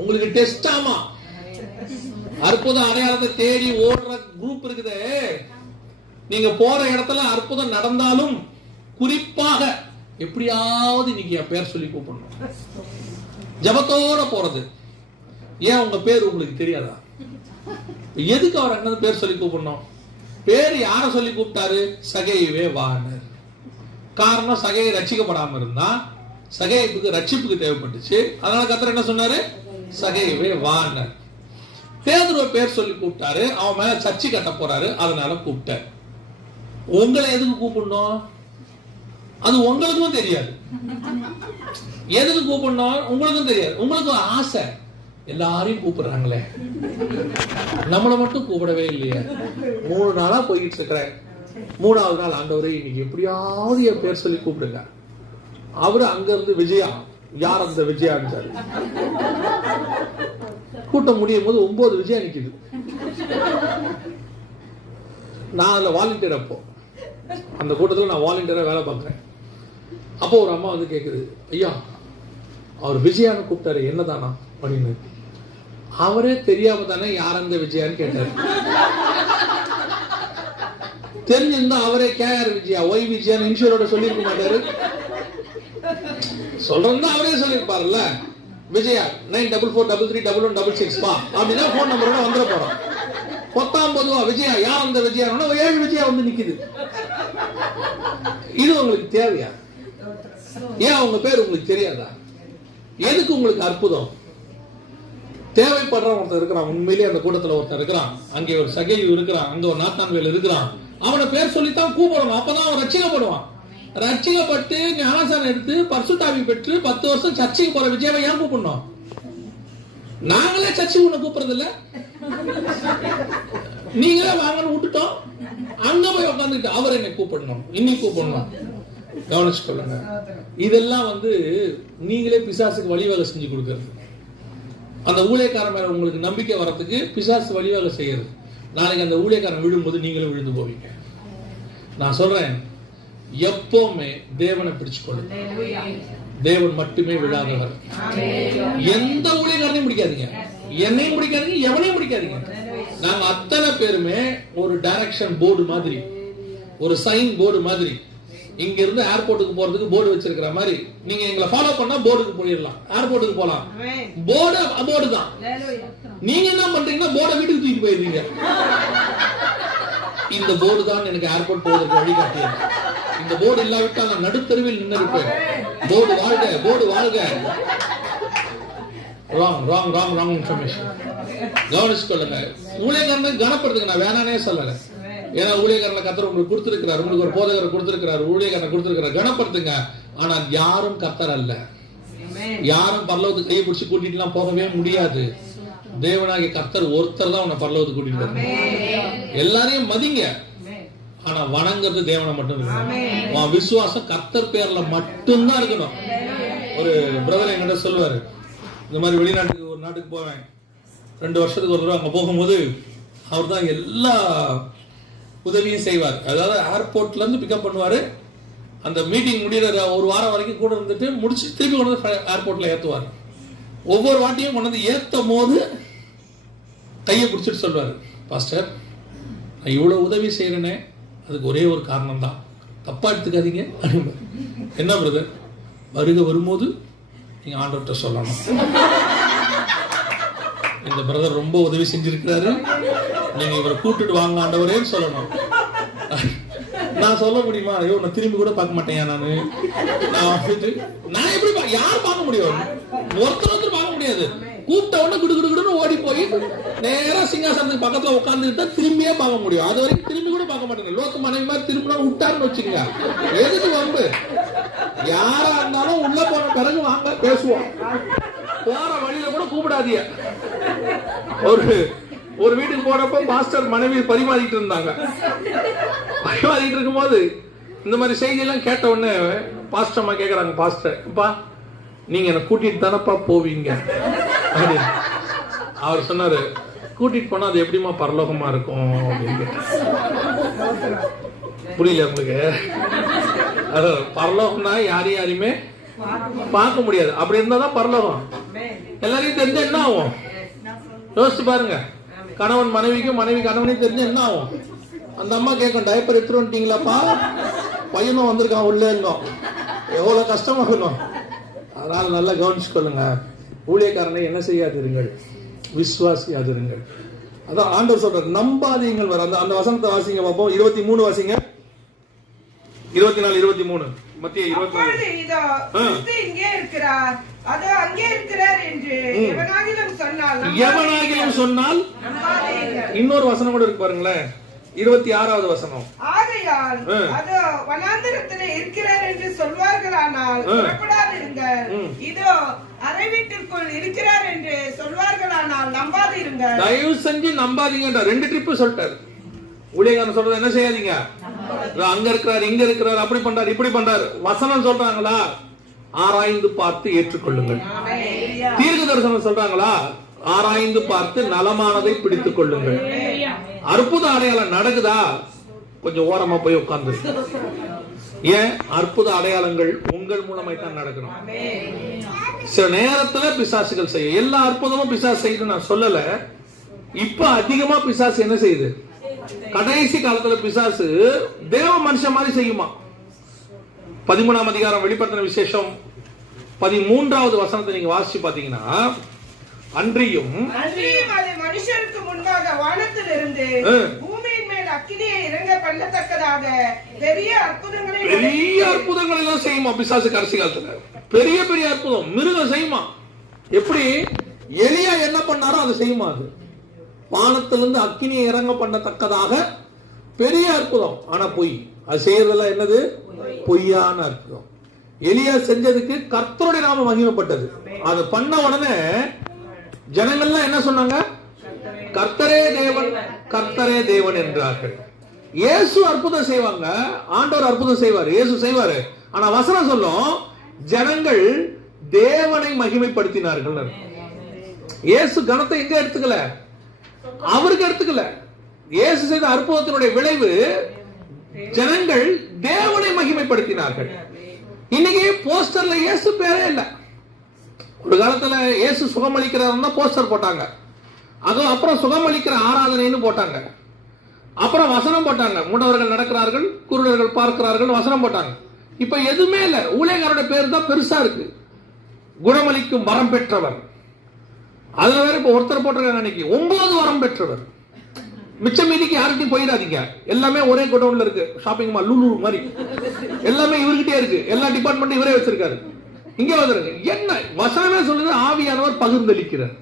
உங்களுக்கு டெஸ்ட். ஆமா, அற்புதம் அடையாளத்தை தேடி ஓடுற குரூப் இருக்குது. நீங்க போற இடத்துல அற்புதம் நடந்தாலும் குறிப்பாக எப்படியாவது நீங்க என் பேர் சொல்லி கூப்பிடணும். ஜபத்தோட போறது. ஏன் உங்க பேர் உங்களுக்கு தெரியாதா? எதுக்கு அவர் அங்க பேர் சொல்லி கூப்பிடணும்? பேர் யார சொல்லி கூப்பிட்டாரு? சகையவே வானர். காரணம், சகையை ரட்சிக்கப்படாம இருந்தா சகையப்புக்கு ரட்சிப்புக்கு தேவைப்பட்டுச்சு. அதனால கர்த்தர் என்ன சொன்னாரு? சகையவே வானர். பேதுருவை பேர் சொல்லி கூப்பிட்டாரு. அவன் மேல சர்ச்சை கட்ட போறாரு, அதனால கூப்பிட்டார். உங்களை எதுக்கு கூப்பிடணும்? அது உங்களுக்கும் தெரியாது. எதுக்கு கூப்பிடணும் உங்களுக்கும் தெரியாது. உங்களுக்கு ஆசை, எல்லாரையும் கூப்பிடுறாங்களே, நம்மளை மட்டும் கூப்பிடவே இல்லையே. 3 நாளா போயிட்டு இருக்கிறேன். 3வது நாள், ஆண்டவரே இன்னைக்கு எப்படியாவது என் பேர் சொல்லி கூப்பிடுங்க. அவரு அங்க இருந்து விஜயா, யார் அந்த விஜயா? கூட்டம் முடியும் போது 9 விஜயா நிக்குது. நான் அதுல வாலண்டியர். அப்போ அந்த கூட்டத்தில் நான் வாலண்டியரா வேலை பார்க்கிறேன். அப்போ ஒரு அம்மா வந்து கேக்குது, ஐயா அவர் விஜயான்னு கூப்பிட்டாரு, என்னதானா அப்படின்னு. அவரே தெரியாம தானே யார் அந்த விஜயான்னு கேட்டாரு. தெரிஞ்சிருந்தா அவரே கேஆர் விஜயா, ஒய் விஜயான்னு இன்ஷூரோட சொல்லியிருக்க மாட்டாரு. சொல்றதா அவரே சொல்லியிருப்பாருல்ல. விஜயா 9443331166 பா அப்படின்னா போன் நம்பரோட வந்துட போறோம். 19 விஜயா, யார் அந்த விஜயா? 7 விஜயா வந்து நிக்குது. இது உங்களுக்கு தேவையா? ஏன் உங்க பேர் உங்களுக்கு தெரியாதா? எதுக்கு உங்களுக்கு அற்புதம்? தேவைப்படுற ஒருத்தர் இருக்கிறான். உண்மையிலேயே அந்த கூட்டத்தில் ஒருத்தர் இருக்கிறான். அங்கே ஒரு சகையு இருக்கிறான், அங்க ஒரு நாத்தான்வேல் இருக்கிறான். அவனை பேர் சொல்லித்தான் கூப்பிடணும். அப்பதான் அவன் ரட்சிக்கப்படுவான். ரட்சிக்கப்பட்டு ஞானசாரம் எடுத்து பரிசுத்தாவி பெற்று 10 வருஷம் சர்ச்சைக்கு போற விஜயாவை ஏன் கூப்பிடணும்? நாங்களே சர்ச்சைக்கு உன்னை கூப்பிடுறது இல்ல, நீங்களே வாங்கன்னு விட்டுட்டோம். அங்க போய் உட்காந்துட்டு அவர் என்னை கூப்பிடணும், இன்னைக்கு கூப்பிடணும். கவனிச்சுக்கொள்ளுங்க. இதெல்லாம் வந்து நீங்களே பிசாசுக்கு வழிவகை செஞ்சு கொடுக்கறது. அந்த ஊழியக்காரன் மேல உங்களுக்கு நம்பிக்கை வரத்துக்கு பிசாசு வழிவகை செய்யறது. நாளைக்கு அந்த ஊழியக்காரன் விழும்போது நீங்களும் விழுந்து போவீங்க. நான் சொல்றேன், எப்பவுமே தேவனை பிடிச்சுக்கொள்ளுங்க. தேவன் மட்டுமே விழாதவர். எந்த ஊழியக்காரனையும் பிடிக்காதீங்க, என்னையும் பிடிக்காதீங்க, எவனையும் பிடிக்காதீங்க. நாங்க அத்தனை பேருமே ஒரு டைரக்ஷன் போர்டு மாதிரி, ஒரு சைன் போர்டு மாதிரி. இங்க இருந்து ஏர்போர்ட்டுக்கு போறதுக்கு போர்டு வச்சிருக்கிற மாதிரி நீங்க எங்களை ஃபாலோ பண்ணா போர்டுக்கு போயிடலாம், ஏர்போர்ட்டுக்கு போலாம். போர்டு தான். நீங்க என்ன பண்றீங்கன்னா போர்டை வீட்டுக்கு தூக்கி போயிருந்தீங்க. இந்த போர்டு தான் எனக்கு ஏர்போர்ட் போவதற்கு வழி காட்டியது. இந்த போர்டு இல்லாவிட்டால் நான் நடுத்தருவில் நின்று இருப்பேன். போர்டு வாழ்க, போர்டு வாழ்க. Wrong information. கவனிச்சுக்கொள்ளுங்க. ஊழியக்காரனை கனப்படுத்துங்க. நான் வேணானே சொல்லல. ஏன்னா ஊழியக்காரனை கர்த்தர் உங்களுக்கு கொடுத்திருக்கிறார், உங்களுக்கு ஒரு போதகரை கொடுத்திருக்கிறார், ஊழியக்காரனை கொடுத்திருக்கிறார், கனப்படுத்துங்க. ஆனா யாரும் கர்த்தர் அல்ல. யாரும் பரலோகத்துக்கு கையை பிடிச்சி கூட்டிட்டு எல்லாம் போகவே முடியாது. தேவனாகிய கர்த்தர் ஒருத்தர் தான் உன்னை பரலோகத்துக்கு கூட்டிட்டு போகணும். எல்லாரையும் மதிங்க, ஆனா வணங்குறது தேவனை மட்டும் இருக்கணும். உன் விசுவாசம் கர்த்தர் பேர்ல மட்டும்தான் இருக்கணும். ஒரு பிரதர் என்கிட்ட சொல்லுவாரு, இந்த மாதிரி வெளிநாட்டுக்கு ஒரு நாட்டுக்கு போவேன், 2 வருஷத்துக்கு ஒரு தடவை அங்க போகும்போது அவர் தான் எல்லா உதவியும் செய்வார். அதாவது ஏர்போர்ட்ல இருந்து பிக்கப் பண்ணுவாரு, அந்த மீட்டிங் முடிகிற ஒரு வாரம் வரைக்கும் கூட இருந்துட்டு முடிச்சு திருப்பி கொண்டு வந்து ஏர்போர்ட்ல ஏற்றுவார். ஒவ்வொரு வாட்டியும் கொண்டு வந்து ஏற்றும் போது கையை பிடிச்சிட்டு சொல்வார், பாஸ்டர் நான் இவ்வளோ உதவி செய்கிறேனே அதுக்கு ஒரே ஒரு காரணம் தான், தப்பா எடுத்துக்காதீங்க. என்ன பிரதர்? வருகை வரும்போது நீங்க ஆண்டவர்கிட்ட சொல்லணும், இந்த பிரதர் ரொம்ப உதவி செஞ்சிருக்கிறாரு, நீங்க இவரை கூட்டிட்டு வாங்க ஆண்டவரேன்னு சொல்லணும். நான் சொல்ல முடியுமா? ஐயோ நான் திரும்பி கூட பார்க்க மாட்டேன், நான் எப்படி யார் பார்க்க முடியும்? ஒருத்தர் பார்க்க முடியாது. கூப்பிட்ட உடனே குடுகுடுன்னு ஓடி போய் நேரா சிங்காசனத்துக்கு பக்கத்துல உட்காந்துக்கிட்டா திரும்பியே பார்க்க முடியும். அது வரைக்கும் திரும்பி கூட பார்க்க மாட்டேங்க. லோக்க மனைவி மாதிரி திரும்பினா விட்டாருன்னு வச்சுங்க, எதுக்கு வம்பு? யாரா இருந்தாலும் உள்ள போன பிறகு வாங்க பேசுவோம். போற வழியில கூட கூப்பிடாதீங்க. ஒரு வீட்டுக்கு போறப்ப பாஸ்டர் மனைவி பரிமாறிட்டு இருந்தாங்க. பரிமாறிட்டு இருக்கும் போது இந்த மாதிரி செய்தி எல்லாம் கேட்ட உடனே பாஸ்டர் அம்மா கேக்குறாங்க, பாஸ்டர் அப்பா நீங்க என்ன கூட்டிட்டு தானப்பா போவீங்க அப்படின்னு. அவர் சொன்னாரு, கூட்டிட்டு போனா அது எப்படிமா பரலோகமா இருக்கும் அப்படின்னு. புரியல உங்களுக்கு? அது பரலோகம்னா யாரையுமே பார்க்க முடியாது. அப்படி இருந்தாதான் பரலோகம். எல்லாரையும் தெரிஞ்ச என்ன ஆகும் யோசிச்சு பாருங்க. கணவன் மனைவிக்கும் மனைவி கணவனையும் தெரிஞ்ச என்ன ஆகும்? அந்த அம்மா கேட்கும், டைப்பர் எடுத்துட்டு வந்துட்டீங்களாப்பா, பையனும் வந்திருக்கான் உள்ள இருந்தோம், எவ்வளவு கஷ்டமா இருக்கும். அதனால நல்லா கவனிச்சுக்கொள்ளுங்க. ஊழியக்காரனை என்ன செய்யாதிருங்கள், விசுவாசியாதிருங்கள். அதான் ஆண்டவர் சொல்றார், நம்பாதீங்கள் வர. அந்த வசனத்தை வாசிங்க பார்ப்போம். 23 வாசிங்க. 24 23 மத்திய 24. இங்கே இருக்கிறார், அதோ அங்கே இருக்கிறார் என்று எவனாகிலும் சொன்னால் இன்னொரு வசனம் கூட இருக்கு பாருங்களேன், 26வது வசனம். ஆகையால் அதோ வனாந்தரத்திலே இருக்கிறார் என்று சொல்வார்களானால் புறப்படாதிருங்கள், இதோ அறை வீட்டிற்குள் இருக்கிறார் என்று சொல்வார்களானால் நம்பாதிருங்கள். தயவு செஞ்சு நம்பாதீங்க. 2 ட்ரிப் சொல்லிட்டாரு. ஊழியக்காரன் சொல்றது என்ன செய்யாதீங்க, அங்க இருக்கிறார் இங்க இருக்கிறார் அப்படி பண்றாரு இப்படி பண்றாரு. வசனம் சொல்றாங்களா, ஆராய்ந்து பார்த்து ஏற்றுக்கொள்ளுங்கள். தீர்க்க தரிசனம் சொல்றாங்களா, ஆராய்ந்து பார்த்து நலமானதை பிடித்துக் கொள்ளுங்கள். அற்புத அடையாளம் நடக்குதா, கொஞ்சம் ஓரமா போய் உட்கார்ந்து. ஏன்? அற்புத அடையாளங்கள் உங்கள் மூலமாய் தான் நடக்கணும். சில நேரத்துல பிசாசுகள் செய்யும். எல்லா அற்புதமும் பிசாசு செய்யுது நான் சொல்லல. இப்ப அதிகமா பிசாசு என்ன செய்யுது? கடைசி காலத்துல பிசாசு தேவ மனுஷன் மாதிரி செய்யுமா. 13ஆம் அதிகாரம் வெளிப்படுத்தின விசேஷம் 13வது வசனத்தை நீங்க வாசிச்சு பாத்தீங்கன்னா, அன்றியும் மனுஷருக்கு முன்பாக வானத்திலிருந்து பூமியின் மேல் அக்கினியை இறங்க பண்ணத்தக்கதாக பெரிய அற்புதங்களை எல்லாம் செய்யுமா பிசாசு. கடைசி காலத்துல பெரிய பெரிய அற்புதம் மிருகம் செய்யுமா. எப்படி எலியா என்ன பண்ணாரோ அதை செய்யுமா. அது வானத்திலிருந்து அக்கினியை இறங்க பண்ணத்தக்கதாக பெரிய அற்புதம். ஆனா பொய். அது செய்யறதெல்லாம் என்னது? பொய்யான அற்புதம். எலியா செஞ்சதுக்கு கர்த்தருடைய நாமம் மகிமைப்பட்டது. அது பண்ண உடனே ஜனங்கள்லாம் என்ன சொன்னாங்க? கர்த்தரே தேவன், கர்த்தரே தேவன் என்றார்கள். இயேசு அற்புதம் செய்வாங்க, ஆண்டவர் அற்புதம் செய்வார், இயேசு செய்வாரு. ஆனா வசனம் சொல்லும், ஜனங்கள் தேவனை மகிமைப்படுத்தினார்கள். இயேசு கனத்தை எங்க எடுத்துக்கல, அவருக்கு எடுத்துக்கல. இயேசு செய்த அற்புதத்தினுடைய விளைவு ஜனங்கள் தேவனை மகிமைப்படுத்தினார்கள். இன்னைக்கு போஸ்டர்ல இயேசு பேரே இல்ல. ஒரு காலத்துல இயேசு சுகமளிக்கிறாருன்னா போஸ்டர் போட்டாங்க. அப்புறம் சுகமளிக்கிற ஆராதனைன்னு போட்டாங்க. அப்புறம் வசனம் போட்டாங்க, முடவர்கள் நடக்கிறார்கள், குருடர்கள் பார்க்கிறார்கள், வசனம் போட்டாங்க. இப்ப எதுவுமே இல்ல. ஊழியக்காரோட பேர் தான் பெருசா இருக்கு. குணமளிக்கும் வரம் பெற்றவர். அதுல வேற இப்ப ஒருத்தர் போட்டிருக்காங்க, அன்னைக்கு 9 வரம் பெற்றவர். மிச்ச மீதிக்கு யாருக்கும் போயிடாதீங்க. எல்லாமே ஒரே கோடவுன்ல இருக்கு. ஷாப்பிங் மால் லூலு மாதிரி எல்லாமே இவர்கிட்டே இருக்கு. எல்லா டிபார்ட்மெண்ட் இவரே வச்சிருக்காரு. இங்க வந்துருங்க. என்ன வசனமே சொல்லுது, ஆவியானவர் பகிர்ந்தளிக்கிறார்.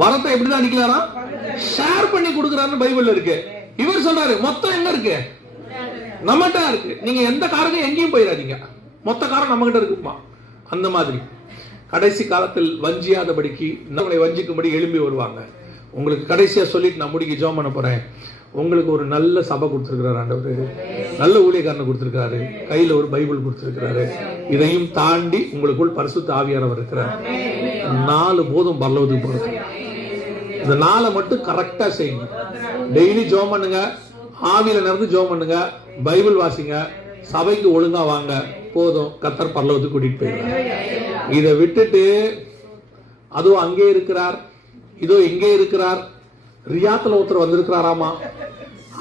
வரத்தை எப்படிதான் அடிக்கிறாரா? ஷேர் பண்ணி கொடுக்கிறாருன்னு பைபிள்ல இருக்கு. இவர் சொல்றாரு, மொத்தம் எங்க இருக்கு? நம்மகிட்ட இருக்கு. நீங்க எந்த காரத்தையும் எங்கேயும் போயிடாதீங்க, மொத்த காரம் நம்ம கிட்ட இருக்குமா. அந்த மாதிரி கடைசி காலத்தில் வஞ்சியாதபடிக்கு நம்மளை வஞ்சிக்கும்படி எழும்பி வருவாங்க. உங்களுக்கு கடைசியா சொல்லிட்டு நான் முடிக்க ஜெபம் பண்ண போறேன். உங்களுக்கு ஒரு நல்ல சபை கொடுத்திருக்கிறார் ஆண்டவர், நல்ல ஊழியக்காரனை கொடுத்திருக்கிறாரு, கையில ஒரு பைபிள் கொடுத்திருக்கிறாரு. இதையும் தாண்டி உங்களுக்குள் பரிசுத்த ஆவியானவர் இருக்கிறார். 4 போதும் பரலோகத்துக்கு போறது. இந்த 4 மட்டும் கரெக்டா செய்யுங்க. டெய்லி ஜெபம் பண்ணுங்க, ஆவியில நடந்து ஜெபம் பண்ணுங்க, பைபிள் வாசிங்க, சபைக்கு ஒழுங்கா வாங்க, போதும், கர்த்தர் பரலோகத்துக்கு கூட்டிட்டு போயிடுறார். இதை விட்டுட்டு அதுவும் அங்கே இருக்கிறார், இதோ எங்கே இருக்கிறார், ரியாத்துல ஒருத்தர் வந்திருக்கிறாராமா,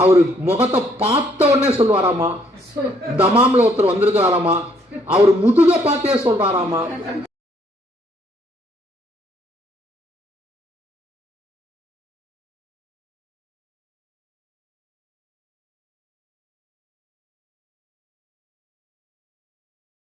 அவரு முகத்தை பார்த்த உடனே சொல்லுவாராமா, தமாம்ல ஒருத்தர் வந்திருக்கிறாராமா, அவர் முதுக பார்த்தே சொல்றாராமா,